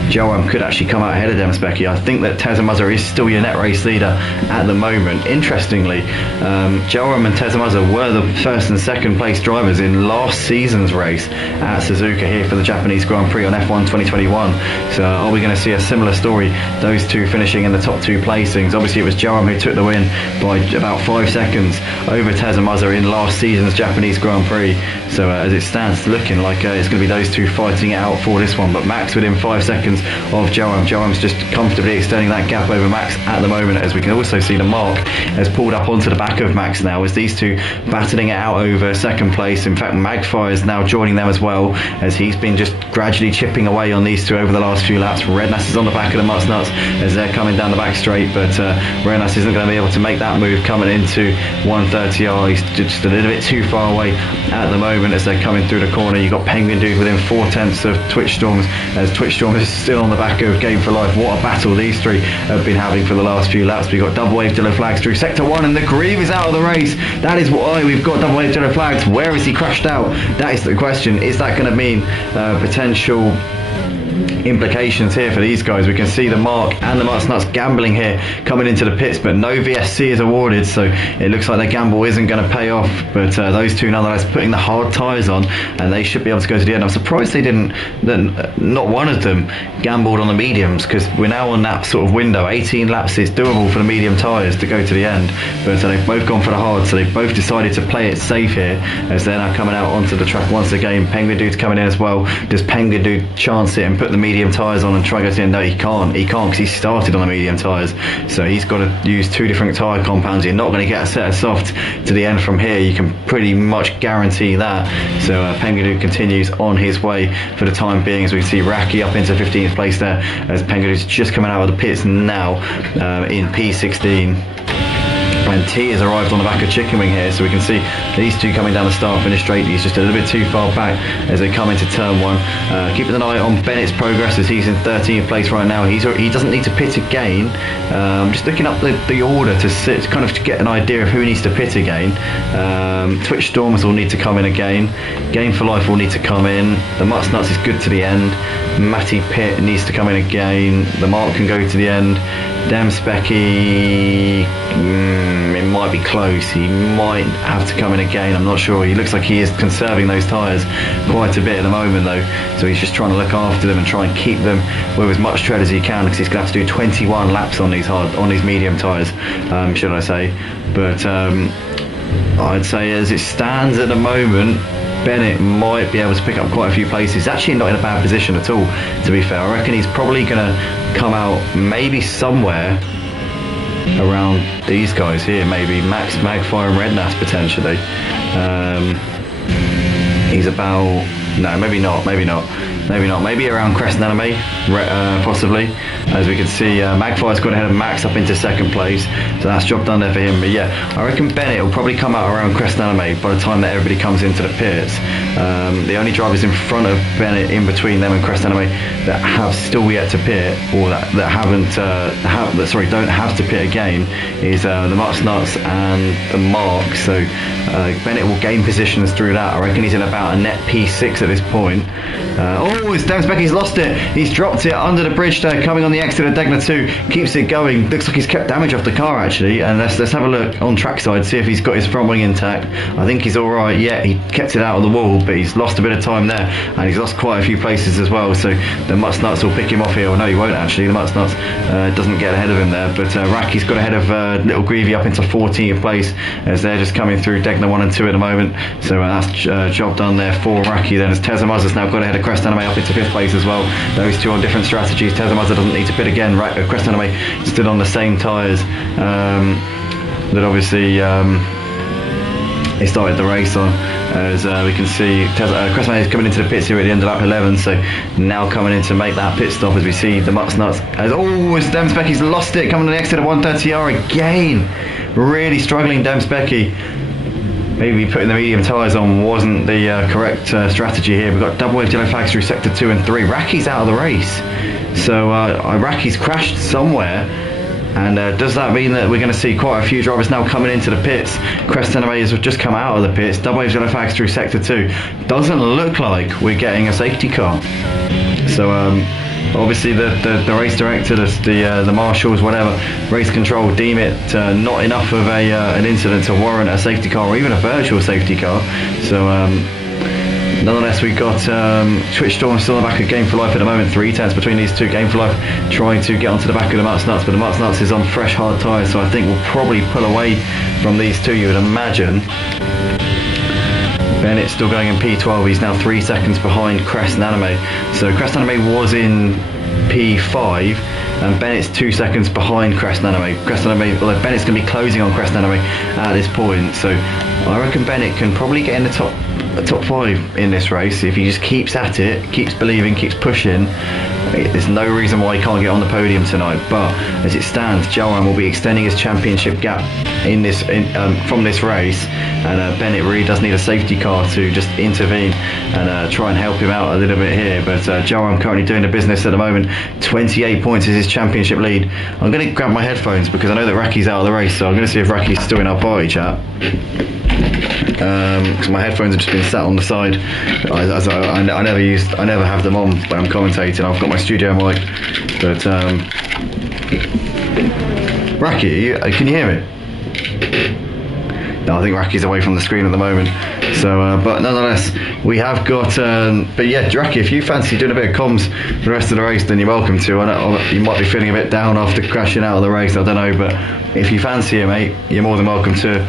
Jelram could actually come out ahead of Demspecki. I think that Tezza7Muzza is still your net race leader at the moment. Interestingly, Jelram and Tezza7Muzza were the 1st and 2nd place drivers in last season's race at Suzuka here for the Japanese Grand Prix on F1 2021. So are we going to see a similar story, those two finishing in the top 2 placings? Obviously it was Jelram who took the win by about 5 seconds over Tezza7Muzza in last season's Japanese Grand Prix, so as it stands, looking like it's going to be those two fighting it out for this one, but Max within 5 seconds of Jelram. Jelram's just comfortably extending that gap over Max at the moment, as we can also see the mark has pulled up onto the back of Max now, as these two battling it out over 2nd place. In fact, Magfire is now joining them as well, as he's been just gradually chipping away on these two over the last few laps. Rednass is on the back of the Mutts Nuts as they're coming down the back straight, but Rednass isn't going to be able to make that move coming into 130R. He's just a little bit too far away at the moment as they're coming through the corner. You've got Penguin Dude within 4/10 of Twitch Storms, as Twitch Storms is still on the back of Game for Life. What a battle these three have been having for the last few laps. We've got double wave yellow flags through sector 1, and the Grieve is out of the race. That is why we've got double wave yellow flags. Where is he crashed out? That is the question. Is that going to mean potential implications here for these guys? We can see the Mark and the Mutts Nuts gambling here coming into the pits, but no VSC is awarded, so it looks like their gamble isn't going to pay off. But those two nonetheless putting the hard tyres on, and they should be able to go to the end. I'm surprised they didn't, not one of them gambled on the mediums, because we're now on that sort of window. 18 laps is doable for the medium tyres to go to the end, but they've both gone for the hard, so they've both decided to play it safe here as they're now coming out onto the track once again. Penguin Dude's coming in as well. Does Penguin Dude chance it and put the medium tyres on and try to go to the end? No, he can't because he started on the medium tyres, so he's got to use 2 different tyre compounds. You're not going to get a set of soft to the end from here, you can pretty much guarantee that. So Penguin Dude continues on his way for the time being, as we see Raki up into 15th place there, as Penguin Dude's just coming out of the pits now in P16. And T has arrived on the back of Chicken Wing here, so we can see these two coming down the start-finish straight. He's just a little bit too far back as they come into turn 1. Keeping an eye on Bennett's progress, as he's in 13th place right now. He doesn't need to pit again. Just looking up the order to sit, kind of to get an idea of who needs to pit again. Twitch Storms will need to come in again. Game for Life will need to come in. The Mutts Nuts is good to the end. Matty Pitt needs to come in again. The Mark can go to the end. Demspecki. It might be close. He might have to come in again. I'm not sure. He looks like he is conserving those tyres quite a bit at the moment, though. So he's just trying to look after them and try and keep them with as much tread as he can, because he's going to have to do 21 laps on these medium tyres, should I say. But I'd say as it stands at the moment, Bennett might be able to pick up quite a few places. He's actually not in a bad position at all, to be fair. I reckon he's probably going to come out maybe somewhere around these guys here, maybe Max, Magfire and Rednass potentially. He's about, no, maybe not, maybe around Crest and Anime, possibly. As we can see, Magfire's gone ahead of Max up into second place, so that's job done there for him. But yeah, I reckon Bennett will probably come out around Crest and Anime by the time that everybody comes into the pits. The only drivers in front of Bennett, in between them and Crest and Anime, that have still yet to pit, or that haven't, don't have to pit again, is the Nuts and the Mark. So Bennett will gain positions through that. I reckon he's in about a net P6 at this point. Becky's lost it. He's dropped it under the bridge there, coming on the exit of Degner 2. Keeps it going. Looks like he's kept damage off the car, actually. And let's have a look on trackside, see if he's got his front wing intact. I think he's alright. Yeah, he kept it out of the wall, but he's lost a bit of time there. And he's lost quite a few places as well. So the Nuts will pick him off here. Well, no, he won't, actually. The Nuts doesn't get ahead of him there. But Racky's got ahead of LilGrevie up into 14th place, as they're just coming through Degner 1 and 2 at the moment. So that's job done there for Racky. Then as Tezza7Muzza's now got ahead of Crest Anime up into 5th place as well. Those two on different strategies. Tezza7Muzza doesn't need to pit again. Crest Anime stood on the same tyres that obviously he started the race on. As we can see, Crest Anime is coming into the pits here at the end of lap 11, so now coming in to make that pit stop, as we see the Nuts as Demsbecky's lost it, coming on the exit of 130R again. Really struggling, Demsbecky. Maybe putting the medium tyres on wasn't the correct strategy here. We've got double wave yellow flags through sector 2 and 3. Racky's out of the race, so Racky's crashed somewhere. And does that mean that we're going to see quite a few drivers now coming into the pits? Crest Anime has just come out of the pits. Double wave yellow flags through sector 2. Doesn't look like we're getting a safety car. So obviously the race director, the marshals, whatever, race control deem it not enough of an incident to warrant a safety car or even a virtual safety car. So nonetheless, we've got Twitch Storm still in the back of Game for Life at the moment. 3 tenths between these two. Game for Life trying to get onto the back of the Nuts, but the Nuts is on fresh hard tyres, so I think we'll probably pull away from these two, you would imagine. Bennett's still going in P12. He's now 3 seconds behind Crest and Anime. So Crest and Anime was in P5, and Bennett's 2 seconds behind Crest and Anime. Although Bennett's going to be closing on Crest and Anime at this point, so I reckon Bennett can probably get in the top 5 in this race if he just keeps at it, keeps believing, keeps pushing. There's no reason why he can't get on the podium tonight. But as it stands, Jelram will be extending his championship gap from this race, and Bennett really does need a safety car to just intervene and try and help him out a little bit here. But Jelram currently doing the business at the moment. 28 points is his championship lead. I'm going to grab my headphones because I know that Racky's out of the race, so I'm going to see if Racky's still in our party chat. Because my headphones have just been sat on the side. I never have them on when I'm commentating. I've got my studio mic, but Racky, can you hear me? No, I think Racky's away from the screen at the moment. So, but nonetheless, we have got. But yeah, Racky, if you fancy doing a bit of comms for the rest of the race, then you're welcome to. I know you might be feeling a bit down after crashing out of the race. I don't know, but if you fancy it, mate, you're more than welcome to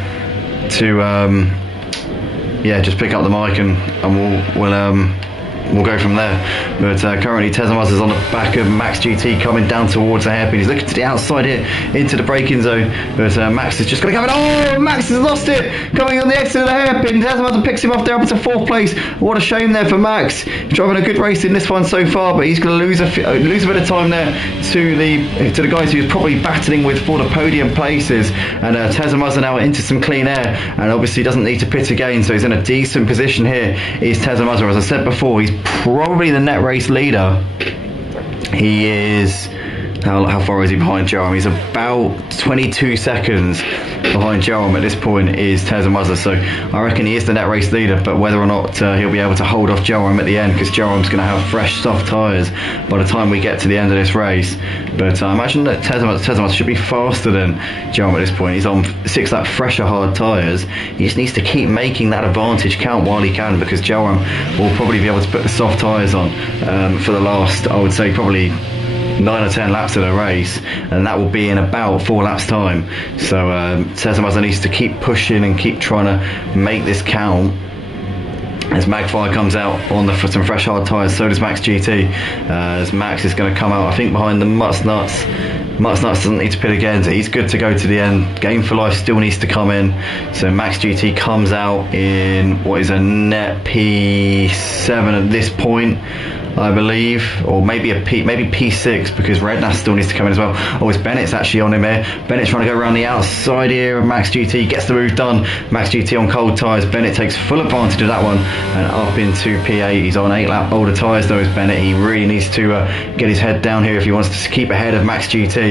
yeah, just pick up the mic and we'll go from there. But currently Tezza7Muzza's on the back of Max GT, coming down towards the hairpin. He's looking to the outside here into the braking zone, but Max is just going to come in. Oh, Max has lost it, coming on the exit of the hairpin. Tezza7Muzza picks him off there up into 4th place. What a shame there for Max. He's driving a good race in this one so far, but he's going to lose a bit of time there to the guys who's probably battling with for the podium places. And Tezza7Muzza now into some clean air, and obviously doesn't need to pit again, so he's in a decent position here. Is Tezza7Muzza, as I said before, he's probably the net race leader. He is How far is he behind Jelram? He's about 22 seconds behind Jelram at this point is Tezza7Muzza. So I reckon he is the net race leader, but whether or not he'll be able to hold off Jelram at the end, because Jelram's going to have fresh soft tyres by the time we get to the end of this race. But I imagine that Tezza7Muzza should be faster than Jelram at this point. He's on 6 lap fresher hard tyres. He just needs to keep making that advantage count while he can, because Jelram will probably be able to put the soft tyres on for the last, I would say, probably 9 or 10 laps of the race, and that will be in about 4 laps time. So Tezza7Muzza needs to keep pushing and keep trying to make this count. As Magpie comes out on some fresh hard tyres, so does Max GT. As Max is going to come out, I think, behind the Muttnuts. Muttnuts doesn't need to pit again, so he's good to go to the end. Game for Life still needs to come in, so Max GT comes out in what is a net P7 at this point, I believe, or maybe maybe P6, because Redknapp still needs to come in as well. Oh, it's Bennett's actually on him here. Bennett's trying to go around the outside here of Max GT, gets the move done. Max GT on cold tyres. Bennett takes full advantage of that one and up into P8. He's on 8 lap older tyres though, is Bennett. He really needs to get his head down here if he wants to keep ahead of Max GT.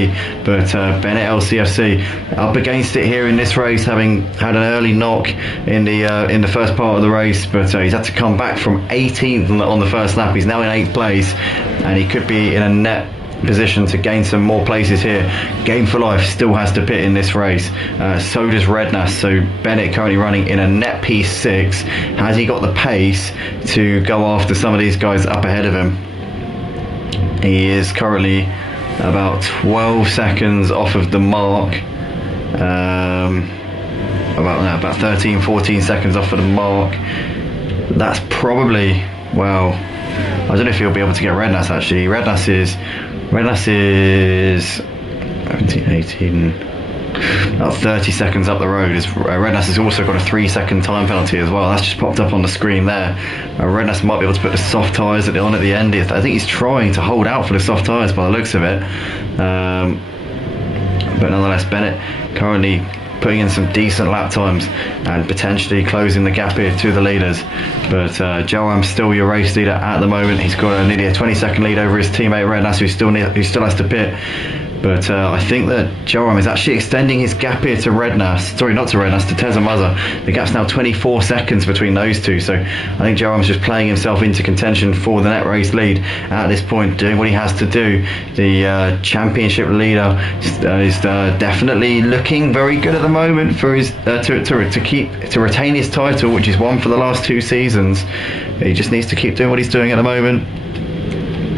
But BennettLCFC up against it here in this race, having had an early knock in the first part of the race, but he's had to come back from 18th on the first lap. He's now in 8th place, and he could be in a net position to gain some more places here. Game for Life still has to pit in this race, so does Redknapp. So Bennett currently running in a net P6. Has he got the pace to go after some of these guys up ahead of him? He is currently about 12 seconds off of the mark, about 13-14 seconds off of the mark. That's probably, well, I don't know if he'll be able to get Redknapp actually. Redknapp is 17, 18, about 30 seconds up the road. Redknapp has also got a 3-second time penalty as well. That's just popped up on the screen there. Redknapp might be able to put the soft tyres on at the end. I think he's trying to hold out for the soft tyres by the looks of it. But nonetheless, Bennett currently putting in some decent lap times and potentially closing the gap here to the leaders. But Jelram's still your race leader at the moment. He's got nearly a 20-second lead over his teammate Redknapp, who still has to pit. But I think that Jelram is actually extending his gap here to Redknapp. Sorry, not to Redknapp, to Tezza7Muzza. The gap's now 24 seconds between those two. So I think Jelram's just playing himself into contention for the net race lead at this point, doing what he has to do. The championship leader is definitely looking very good at the moment for his to retain his title, which he's won for the last 2 seasons. He just needs to keep doing what he's doing at the moment.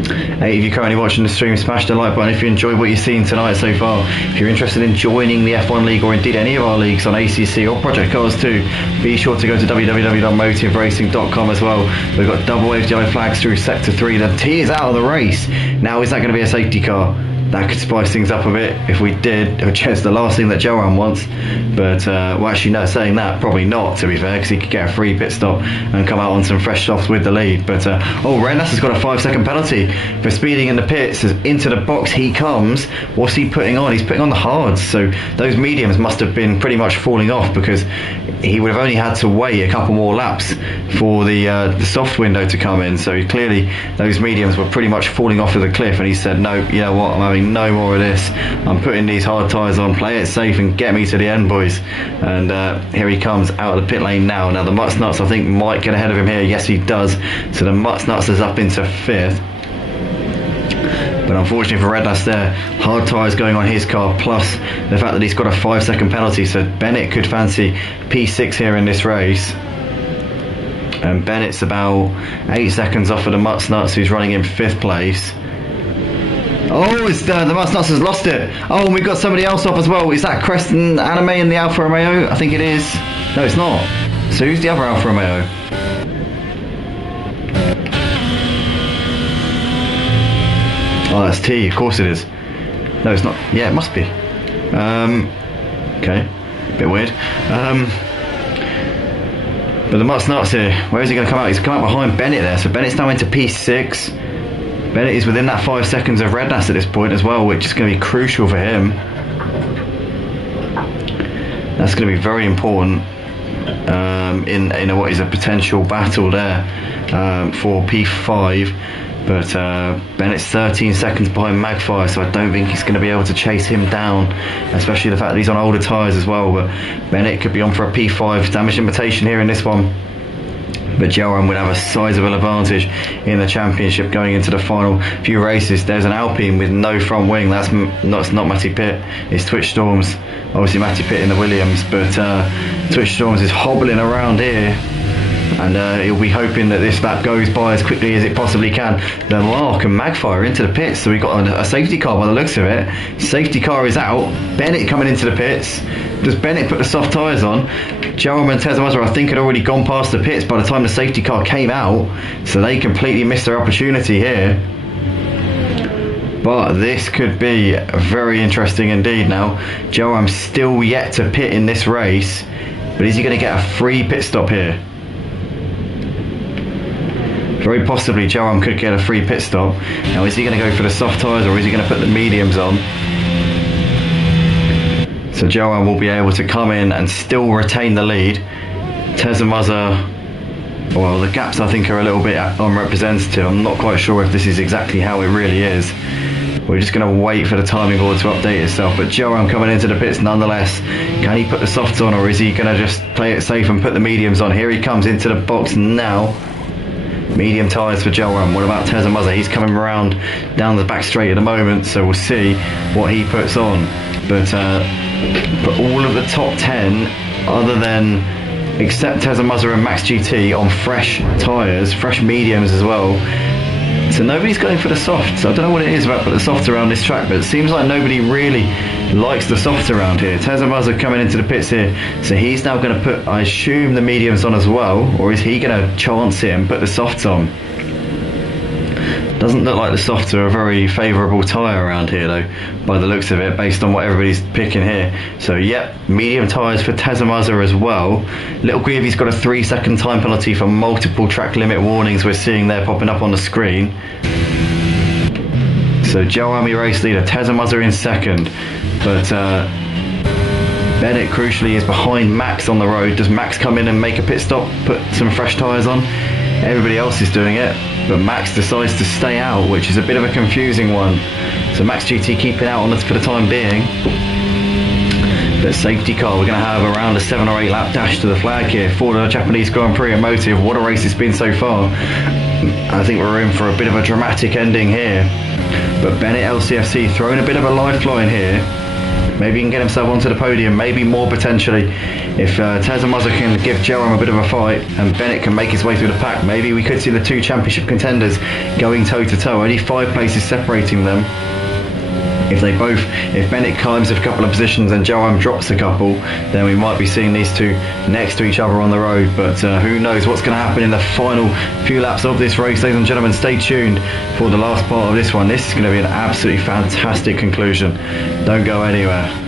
Hey, if you're currently watching the stream, smash the like button if you enjoyed what you've seen tonight so far. If you're interested in joining the F1 League, or indeed any of our leagues on ACC or Project Cars 2, be sure to go to www.motiveracing.com as well. We've got double wave yellow flags through Sector 3. The T is out of the race. Now, is that going to be a safety car? That could spice things up a bit if we did, which is the last thing that Jelram wants. But, well, actually, no, saying that, probably not, to be fair, because he could get a free pit stop and come out on some fresh softs with the lead. But, oh, Redknapp has got a 5-second penalty for speeding in the pits. As into the box he comes. What's he putting on? He's putting on the hards. So those mediums must have been pretty much falling off, because he would have only had to wait a couple more laps for the soft window to come in. So clearly those mediums were pretty much falling off of the cliff, and he said, no, you know what, I'm having no more of this. I'm putting these hard tyres on, play it safe and get me to the end, boys. And here he comes out of the pit lane now. Now the Muttnuts, I think, might get ahead of him here. Yes, he does. So the Muttnuts is up into 5th. But unfortunately for Redknapp there, hard tyres going on his car, plus the fact that he's got a 5-second penalty. So Bennett could fancy P6 here in this race. And Bennett's about 8 seconds off of the Muttnuts, who's running in 5th place. Oh, it's the Muttnuts has lost it. Oh, and we've got somebody else off as well. Is that Creston Anime in the Alfa Romeo? I think it is. No, it's not. So who's the other Alfa Romeo? Oh, that's T. Of course it is. No, it's not. Yeah, it must be. Okay. Bit weird. But the Muttnuts here. Where is he going to come out? He's come out behind Bennett there. So Bennett's now into P6. Bennett is within that 5 seconds of Redknapp at this point as well, which is going to be crucial for him. That's going to be very important in what is a potential battle there for P5. But Bennett's 13 seconds behind Magpie, so I don't think he's going to be able to chase him down, especially the fact that he's on older tyres as well. But Bennett could be on for a P5 damage limitation here in this one. But Jelram would have a sizable advantage in the championship going into the final few races. There's an Alpine with no front wing. That's not Matty Pitt. It's Twitch Storms. Obviously Matty Pitt in the Williams, but Twitch Storms is hobbling around here. And he'll be hoping that this lap goes by as quickly as it possibly can. The Lark and Magpie are into the pits, so we've got a safety car by the looks of it. Safety car is out. Bennett coming into the pits. Does Bennett put the soft tyres on? Jelram and Tezza7Muzza, I think, had already gone past the pits by the time the safety car came out, so they completely missed their opportunity here. But this could be very interesting indeed now. Jelram's still yet to pit in this race, but is he going to get a free pit stop here? Very possibly Jelram could get a free pit stop. Now is he going to go for the soft tyres or is he going to put the mediums on? So Jelram will be able to come in and still retain the lead. Tezza7Muzza, well, the gaps I think are a little bit unrepresentative. I'm not quite sure if this is exactly how it really is. We're just going to wait for the timing board to update itself. But Jelram coming into the pits nonetheless. Can he put the softs on or is he going to just play it safe and put the mediums on? Here he comes into the box now. Medium tyres for Jelram. What about Tezza7Muzza? He's coming around down the back straight at the moment, so we'll see what he puts on. But all of the top 10, other than except Tezza7Muzza and Max GT, on fresh tyres, fresh mediums as well. So nobody's going for the softs. I don't know what it is about the softs around this track, but it seems like nobody really likes the softs around here. Tezza7Muzza coming into the pits here, so he's now going to put, I assume, the mediums on as well, or is he going to chance it and put the softs on? Doesn't look like the softs are a very favourable tyre around here though, by the looks of it, based on what everybody's picking here. So yep, medium tyres for Tezza7Muzza as well. LilGrevie's got a 3-second time penalty for multiple track limit warnings we're seeing there popping up on the screen. So Jelram race leader, Tezza7Muzza in second, but Bennett crucially is behind Max on the road. Does Max come in and make a pit stop, put some fresh tyres on? Everybody else is doing it, but Max decides to stay out, which is a bit of a confusing one. So Max GT keeping out on this for the time being. But safety car, we're going to have around a 7 or 8 lap dash to the flag here for the Japanese Grand Prix and Motive. What a race it's been so far. I think we're in for a bit of a dramatic ending here. But BennettLCFC throwing a bit of a lifeline here. Maybe he can get himself onto the podium, maybe more potentially. If Tezza7Muzza can give Jelram a bit of a fight and Bennett can make his way through the pack, maybe we could see the two championship contenders going toe to toe. Only 5 places separating them. If Bennett climbs a couple of positions and Jelram drops a couple, then we might be seeing these two next to each other on the road. But who knows what's going to happen in the final few laps of this race, ladies and gentlemen. Stay tuned for the last part of this one. This is going to be an absolutely fantastic conclusion. Don't go anywhere.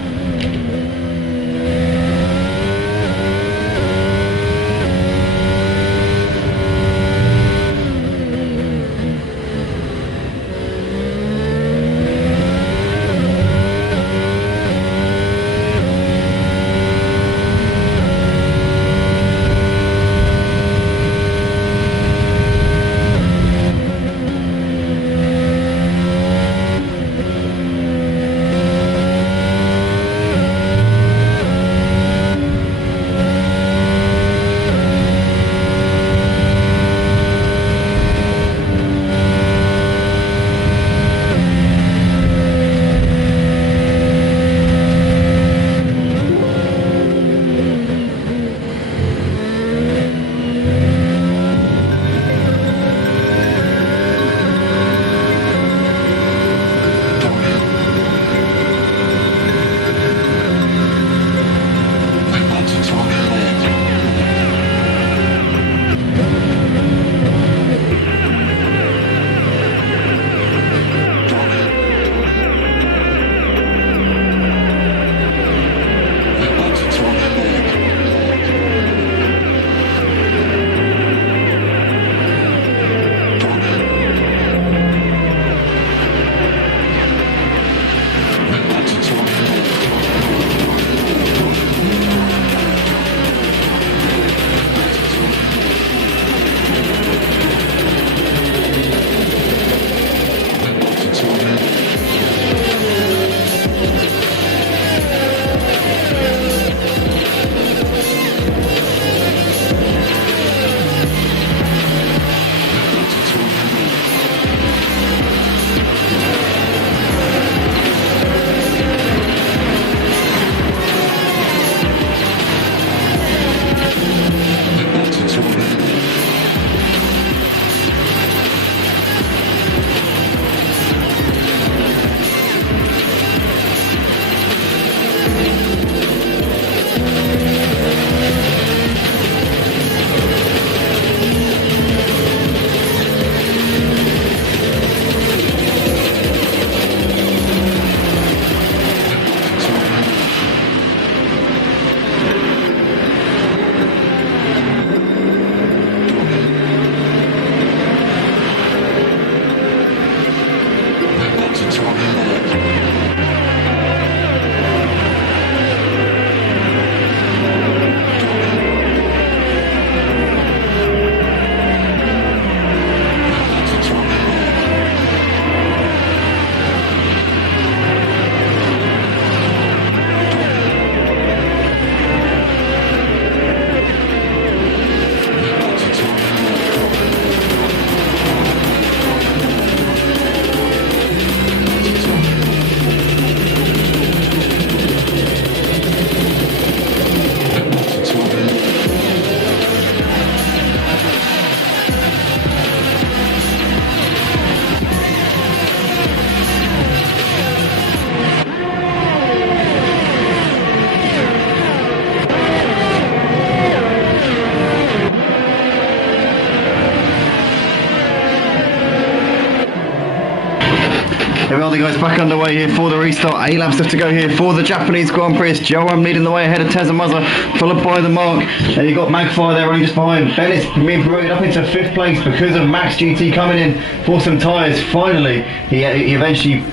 are the guys back underway here for the restart. 8 laps left to go here for the Japanese Grand Prix. It's Jelram leading the way ahead of Tezza7Muzza, followed by the Mark. And you've got Magpie there running just behind. Bennett's been promoted up into 5th place because of Max GT coming in for some tyres. Finally, he eventually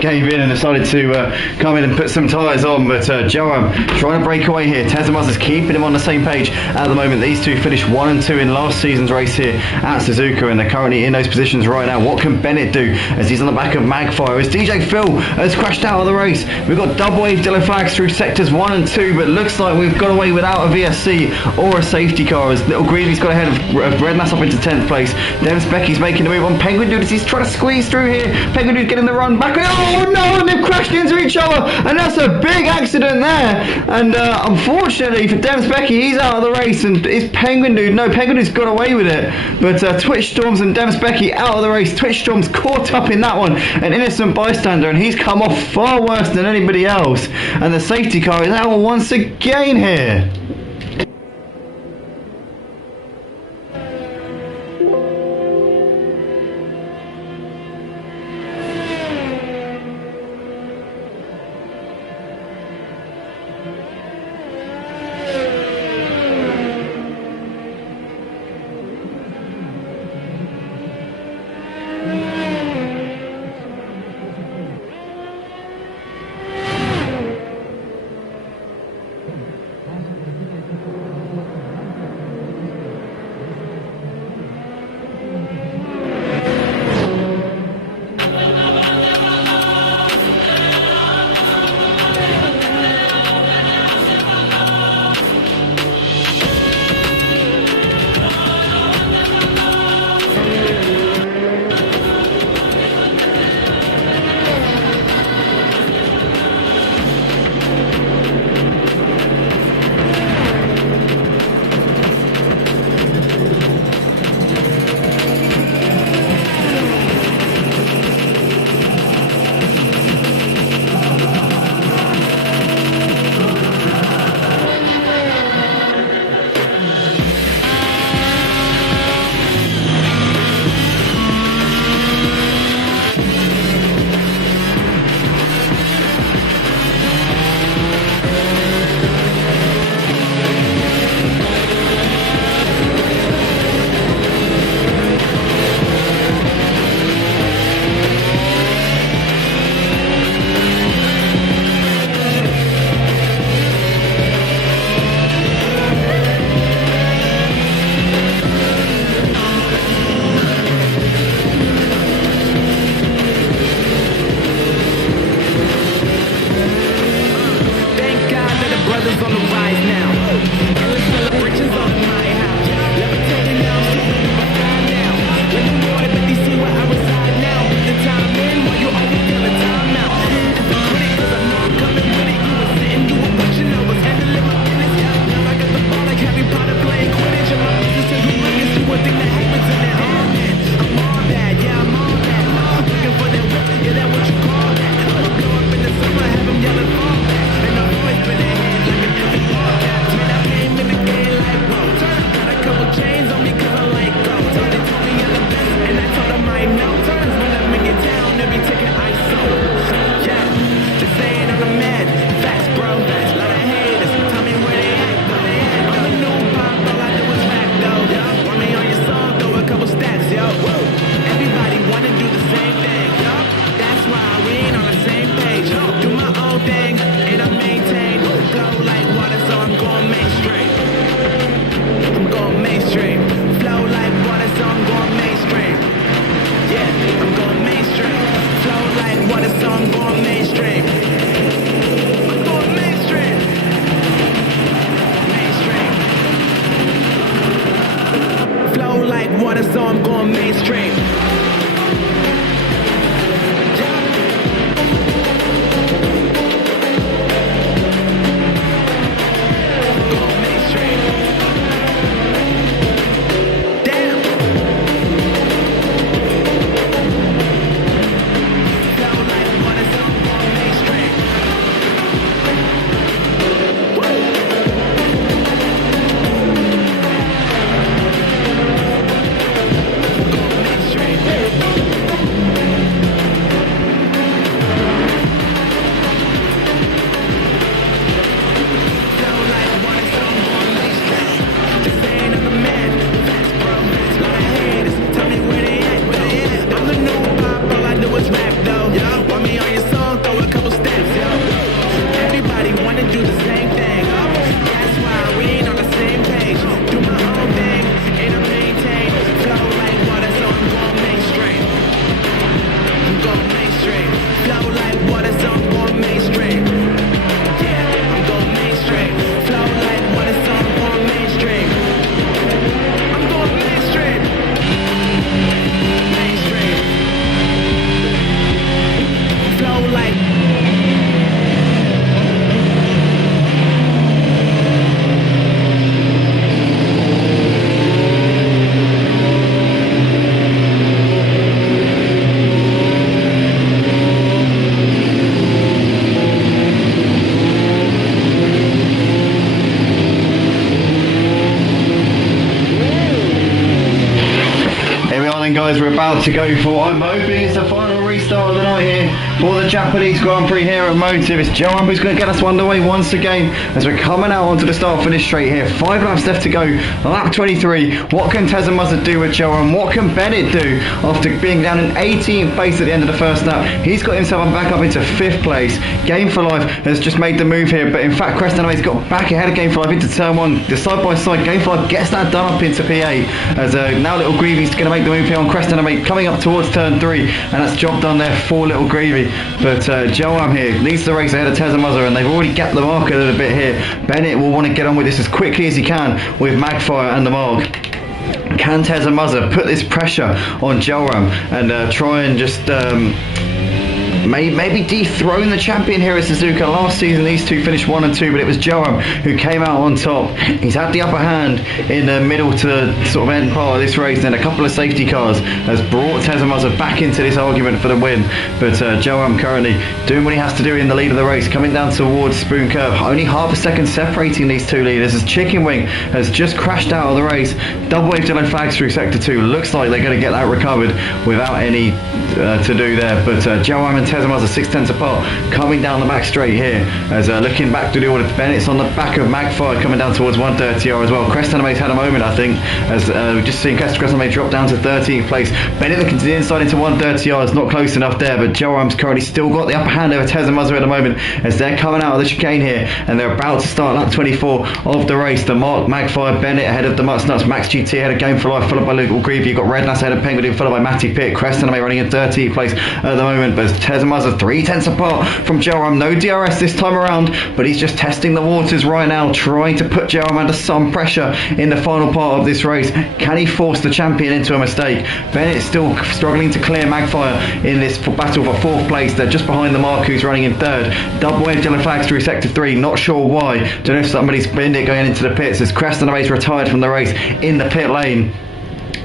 gave in and decided to come in and put some tyres on, but Jelram trying to break away here. Tezza7Muzza's keeping him on the same page at the moment. These two finished 1 and 2 in last season's race here at Suzuka, and they're currently in those positions right now. What can Bennett do as he's on the back of Magpie? As DJ Phil has crashed out of the race, we've got double wave yellow flags through sectors 1 and 2, but looks like we've got away without a VSC or a safety car, as LilGrevie's got ahead of Red Mass up into 10th place. Dennis Becky's making the move on Penguin Dude as he's trying to squeeze through here. Penguin Dude getting the run back. Oh no, and they've crashed into each other, and that's a big accident there. And unfortunately for Dennis Becky, he's out of the race, and it's Penguin Dude. No, Penguin Dude's got away with it, but Twitch Storms and Dennis Becky out of the race. Twitch Storms caught up in that one, an innocent bystander, and he's come off far worse than anybody else. And the safety car is out once again here. mainstream. guys are about to go for. I'm hoping it's the final restart of the night here for the Japanese Grand Prix here at Motive. It's Jelram who's going to get us underway once again as we're coming out onto the start finish straight here. 5 laps left to go, lap 23. What can Tezza7Muzza do with Jelram? What can Bennett do after being down in 18th place at the end of the first lap? He's got himself back up into 5th place. Game for Life has just made the move here, but in fact Crest Anime's got back ahead of Game for Life into turn 1. The side by side, Game for Life gets that done up into PA as now LilGrevie's going to make the move here on Crest Anime coming up towards turn 3, and that's job done there for LilGrevie. But Jelram here leads the race ahead of Tezza7Muzza, and they've already gapped the mark a little bit here. Bennett will want to get on with this as quickly as he can with Magfire and the mark. Can Tezza7Muzza put this pressure on Jelram and try and just maybe dethrone the champion here at Suzuka? Last season these two finished 1 and 2, but it was Jelram who came out on top. He's had the upper hand in the middle to the sort of end part of this race, and a couple of safety cars has brought Tezza7Muzza back into this argument for the win. But Jelram currently doing what he has to do in the lead of the race, coming down towards Spoon Curve. Only half a second separating these two leaders as Chicken Wing has just crashed out of the race. Double wave yellow flags through sector 2. Looks like they're going to get that recovered without any to do there. But Jelram and Tezza7Muzza 6/10 apart, coming down the back straight here as looking back to the order. Bennett's on the back of Magfire coming down towards 130R as well. Crest Anime's had a moment, I think, as we've just seen Crest Anime drop down to 13th place. Bennett looking to the inside into 130R is not close enough there, but Jelram's currently still got the upper hand over Tezza7Muzza at the moment as they're coming out of the chicane here, and they're about to start lap 24 of the race. The mark, Magfire, Bennett ahead of the Mutsnuts, Max GT ahead of Game for Life, followed by LilGrevie. You've got Rednass ahead of Penguin, followed by Matty Pitt. Crest Anime running in 13th place at the moment, but Tezza7Muzza 3/10 apart from Jelram. No DRS this time around, but he's just testing the waters right now, trying to put Jelram under some pressure in the final part of this race. Can he force the champion into a mistake? Bennett's still struggling to clear Magfire in this battle for 4th place. They're just behind the mark, who's running in 3rd. Double wave yellow flags through sector 3, not sure why. Don't know if somebody's binned it going into the pits as Crest Anime's retired from the race in the pit lane.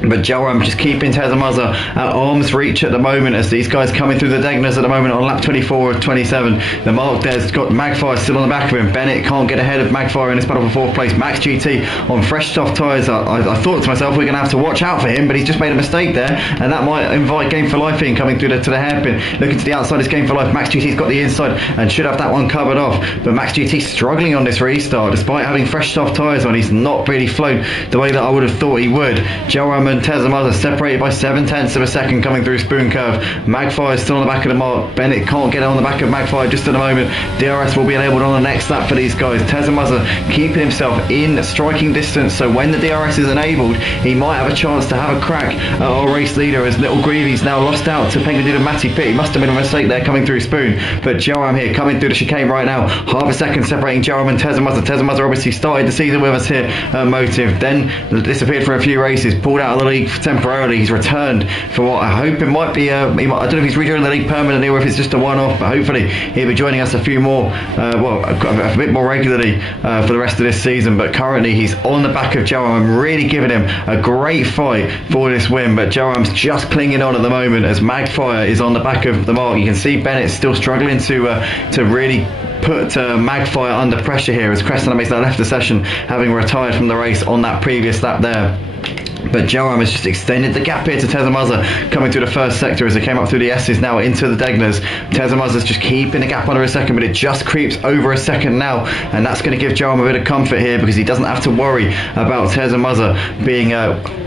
But Jelram just keeping Tezza7Muzza at arm's reach at the moment as these guys coming through the Degners at the moment on lap 24 of 27. The mark there's got Magfire still on the back of him. Bennett can't get ahead of Magfire in this battle for 4th place. Max GT on fresh soft tyres. I thought to myself we're going to have to watch out for him, but he's just made a mistake there, and that might invite Game for Life in coming through to the hairpin. Looking to the outside is Game for Life. Max GT's got the inside and should have that one covered off, but Max GT struggling on this restart despite having fresh soft tyres on. He's not really flown the way that I would have thought he would. Jelram and Tezza7Muzza separated by 7/10 of a second coming through Spoon Curve. Magfire is still on the back of the mark. Bennett can't get on the back of Magfire just at the moment. DRS will be enabled on the next lap for these guys. Tezza7Muzza keeping himself in striking distance, so when the DRS is enabled he might have a chance to have a crack at our race leader as LilGrevie's now lost out to Penguin and Matty Pitt. He must have made a mistake there coming through Spoon, but Jelram here coming through the chicane right now. Half a second separating Jelram and Tezza7Muzza. Tezza7Muzza obviously started the season with us here at Motive, then disappeared for a few races, pulled out of the league temporarily. He's returned for what I hope it might be I don't know if he's rejoining the league permanently or if it's just a one-off, but hopefully he'll be joining us a few more a bit more regularly for the rest of this season. But currently he's on the back of Jelram and really giving him a great fight for this win, but Jelram's just clinging on at the moment as Magfire is on the back of the mark. You can see Bennett still struggling to really put Magfire under pressure here as Crest Anime's now left the session, having retired from the race on that previous lap there. But Jelram has just extended the gap here to Tezza7Muzza coming through the first sector as they came up through the S's now into the Degners. Tezza7Muzza's just keeping the gap under a second, but it just creeps over a second now, and that's going to give Jelram a bit of comfort here because he doesn't have to worry about Tezza7Muzza being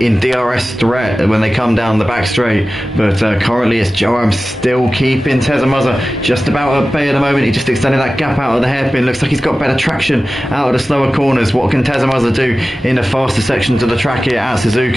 in DRS threat when they come down the back straight. But currently it's Jelram still keeping Tezza7Muzza just about at bay at the moment. He just extended that gap out of the hairpin. Looks like he's got better traction out of the slower corners. What can Tezza7Muzza do in the faster sections of the track here at Suzuka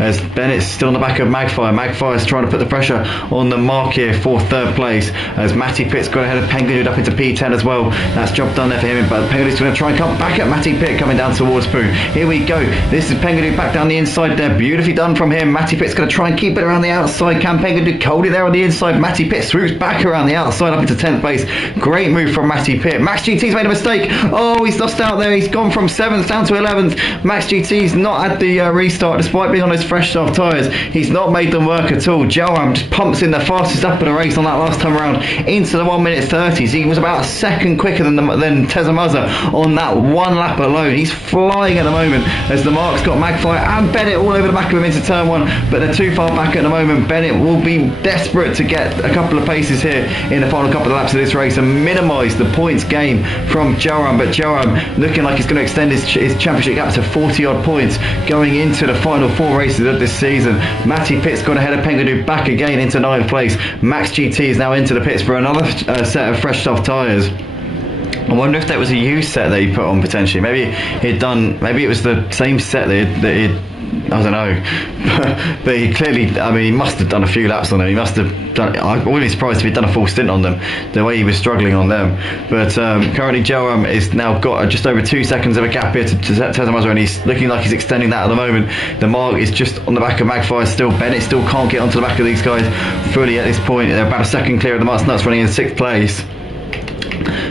as Bennett's still on the back of Magfire. Magfire's trying to put the pressure on the mark here for 3rd place as Matty Pitt's got ahead of Penguin up into P10 as well. That's job done there for him, but Penguin's going to try and come back at Matty Pitt coming down towards Spoon. Here we go. This is Penguin back down the inside there. Beautifully done from him. Matty Pitt's going to try and keep it around the outside. Can Penguin do Cody there on the inside? Matty Pitt swoops back around the outside up into 10th place. Great move from Matty Pitt. Max GT's made a mistake. Oh, he's lost out there. He's gone from 7th down to 11th. Max GT's not had the restart despite despite being on those fresh soft tyres, he's not made them work at all. Jelram just pumps in the fastest lap of the race on that last time around into the 1:30s. He was about a second quicker than Tezza7Muzza on that one lap alone. He's flying at the moment as the marks got Magpie and Bennett all over the back of him into turn 1, but they're too far back at the moment. Bennett will be desperate to get a couple of paces here in the final couple of laps of this race and minimise the points gain from Jelram, but Jelram looking like he's going to extend his championship gap to 40 odd points going into the final 4 races of this season. Matty Pitt's gone ahead of Penguin back again into 9th place. Max GT is now into the pits for another set of fresh soft tyres. I wonder if that was a used set that he put on potentially. Maybe it was the same set that he'd I don't know, but he clearly, I mean, he must have done a few laps on them. He must have done, I wouldn't be surprised if he'd done a full stint on them, the way he was struggling on them. But currently Jelram is now got just over 2 seconds of a gap here to Tezza7Muzza, and he's looking like he's extending that at the moment. The mark is just on the back of Magpie still. Bennett still can't get onto the back of these guys fully at this point. They're about a second clear of the Marks Nuts, running in 6th place.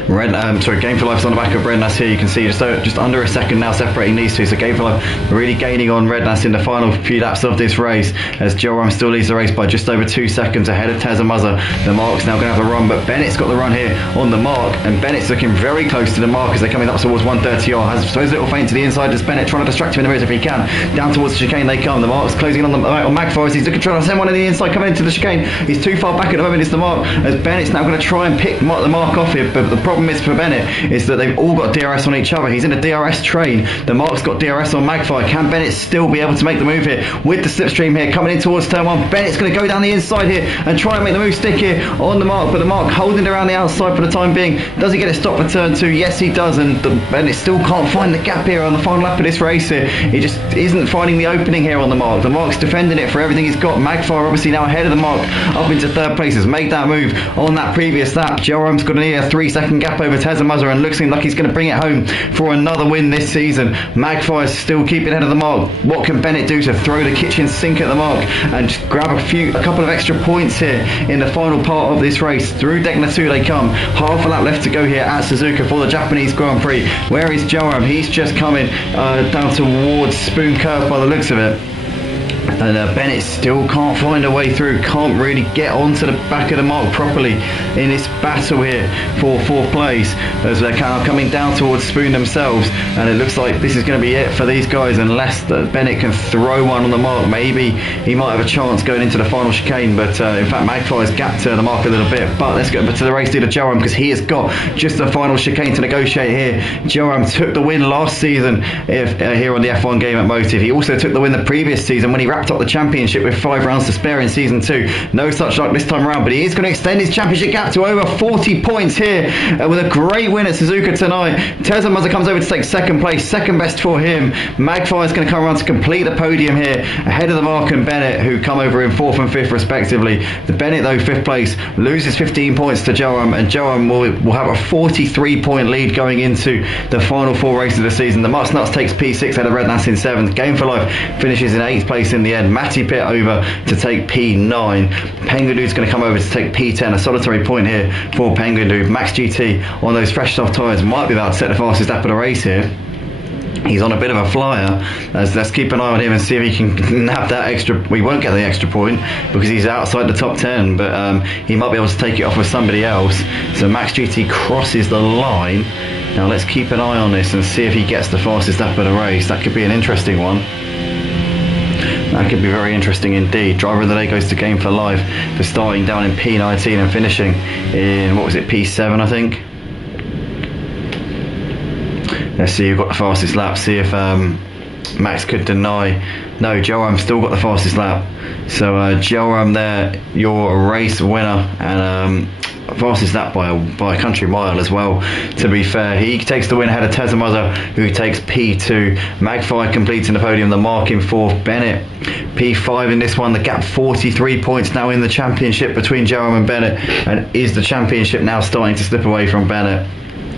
Game for Life's on the back of Red Nass here. You can see just under a second now separating these two. So Game for Life really gaining on Red Nass in the final few laps of this race, as Jelram still leads the race by just over 2 seconds ahead of Tezza7Muzza. The mark's now going to have a run, but Bennett's got the run here on the mark, and Bennett's looking very close to the mark as they're coming up towards 130 odd. Has those little feint to the inside as Bennett trying to distract him in the mirrors if he can. Down towards the chicane they come. The mark's closing on Magpie as he's looking, trying to send one on the inside coming into the chicane. He's too far back at the moment, is the mark, as Bennett's now going to try and pick the mark off here, but the problem is for Bennett is that they've all got DRS on each other. He's in a DRS train. The mark's got DRS on Magpie. Can Bennett still be able to make the move here with the slipstream here coming in towards turn 1? Bennett's going to go down the inside here and try and make the move stick here on the mark, but the mark holding around the outside for the time being. Does he get it stopped for turn 2? Yes, he does, and Bennett still can't find the gap here on the final lap of this race here. He just isn't finding the opening here on the mark. The mark's defending it for everything he's got. Magpie obviously now ahead of the mark, up into 3rd place, has made that move on that previous lap. Jelram's got a 3-second gap over Tezza7Muzza and looks like he's going to bring it home for another win this season. Magpie is still keeping ahead of the mark. What can Bennett do to throw the kitchen sink at the mark and just grab a couple of extra points here in the final part of this race? Through Degner 2 they come. Half a lap left to go here at Suzuka for the Japanese Grand Prix. Where is Jelram? He's just coming down towards Spoon Curve by the looks of it. And Bennett still can't find a way through, can't really get onto the back of the mark properly in this battle here for 4th place, as they're kind of coming down towards Spoon themselves, and it looks like this is going to be it for these guys unless Bennett can throw one on the mark. Maybe he might have a chance going into the final chicane, but in fact Magpie's gapped the mark a little bit. But let's get to the race leader Jelram, because he has got just the final chicane to negotiate here. Jelram took the win last season here on the F1 game at Motive. He also took the win the previous season when he wrapped up the championship with 5 rounds to spare in season 2. No such luck this time around, but he is going to extend his championship gap to over 40 points here with a great win at Suzuka tonight. Tezza7Muzza comes over to take 2nd place, second best for him. Magpie is going to come around to complete the podium here ahead of the mark and Bennett, who come over in 4th and 5th respectively. The Bennett though 5th place loses 15 points to Jelram, and Jelram will have a 43 point lead going into the final 4 races of the season. The Marks Nuts takes P6 out of Red Nass in 7th. Game for Life finishes in 8th place in the end. Matty Pitt over to take P9. Penguin Dude's going to come over to take P10. A solitary point here for Penguin Dude. Max GT on those fresh soft tyres might be about to set the fastest lap of the race here. He's on a bit of a flyer. Let's keep an eye on him and see if he can nab that extra. We won't get the extra point because he's outside the top 10, but he might be able to take it off with somebody else. So Max GT crosses the line. Now let's keep an eye on this and see if he gets the fastest lap of the race. That could be an interesting one. That could be very interesting indeed. Driver of the day goes to Game for Life for starting down in P19 and finishing in, what was it, P7 I think. Let's see who got the fastest lap, see if Max could deny. No, Jelram still got the fastest lap. So Jelram there, your race winner, and fastest lap by a country mile as well, to be fair. He takes the win ahead of Tezza7Muzza, who takes P2. Magpie completing the podium, the mark in 4th. Bennett P5 in this one. The gap 43 points now in the championship between Jelram and Bennett, and is the championship now starting to slip away from Bennett?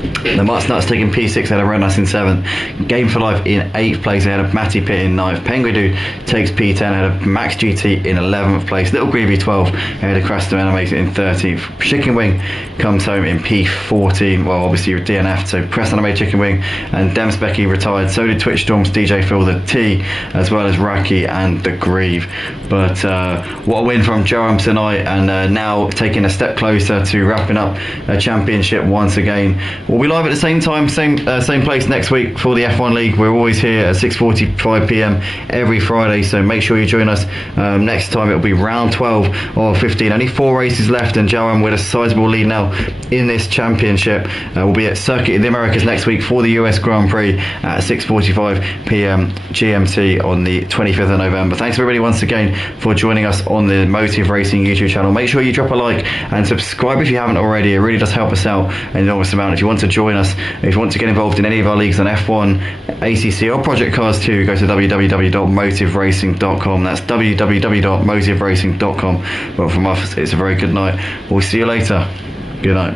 The Mutt Nuts taking P6 ahead of Red Nuts in 7th. Game for Life in 8th place ahead of Matty Pitt in 9th. Penguin takes P10 ahead of Max GT in 11th place. LilGrevie 12 ahead of Crasto Animated in 13th. Chicken Wing comes home in P14. Well, obviously with DNF, so Press Animated Chicken Wing and Dems Becky retired. So did Twitch Storms, DJ Phil, the T, as well as Raki and the Grieve. But what a win from Jelram tonight, and now taking a step closer to wrapping up a championship once again. We'll be live at the same time, same place next week for the F1 League. We're always here at 6:45 p.m. every Friday, so make sure you join us. Next time it'll be round 12 of 15. Only 4 races left, and Jelram with a sizable lead now in this championship. We'll be at Circuit of the Americas next week for the US Grand Prix at 6:45 p.m. GMT on the 25th of November. Thanks everybody once again for joining us on the Motive Racing YouTube channel. Make sure you drop a like and subscribe if you haven't already. It really does help us out an enormous amount. If you want to join us, if you want to get involved in any of our leagues on F1, ACC or Project Cars 2, go to www.motiveracing.com. That's www.motiveracing.com. But from us, it's a very good night. We'll see you later. Good night.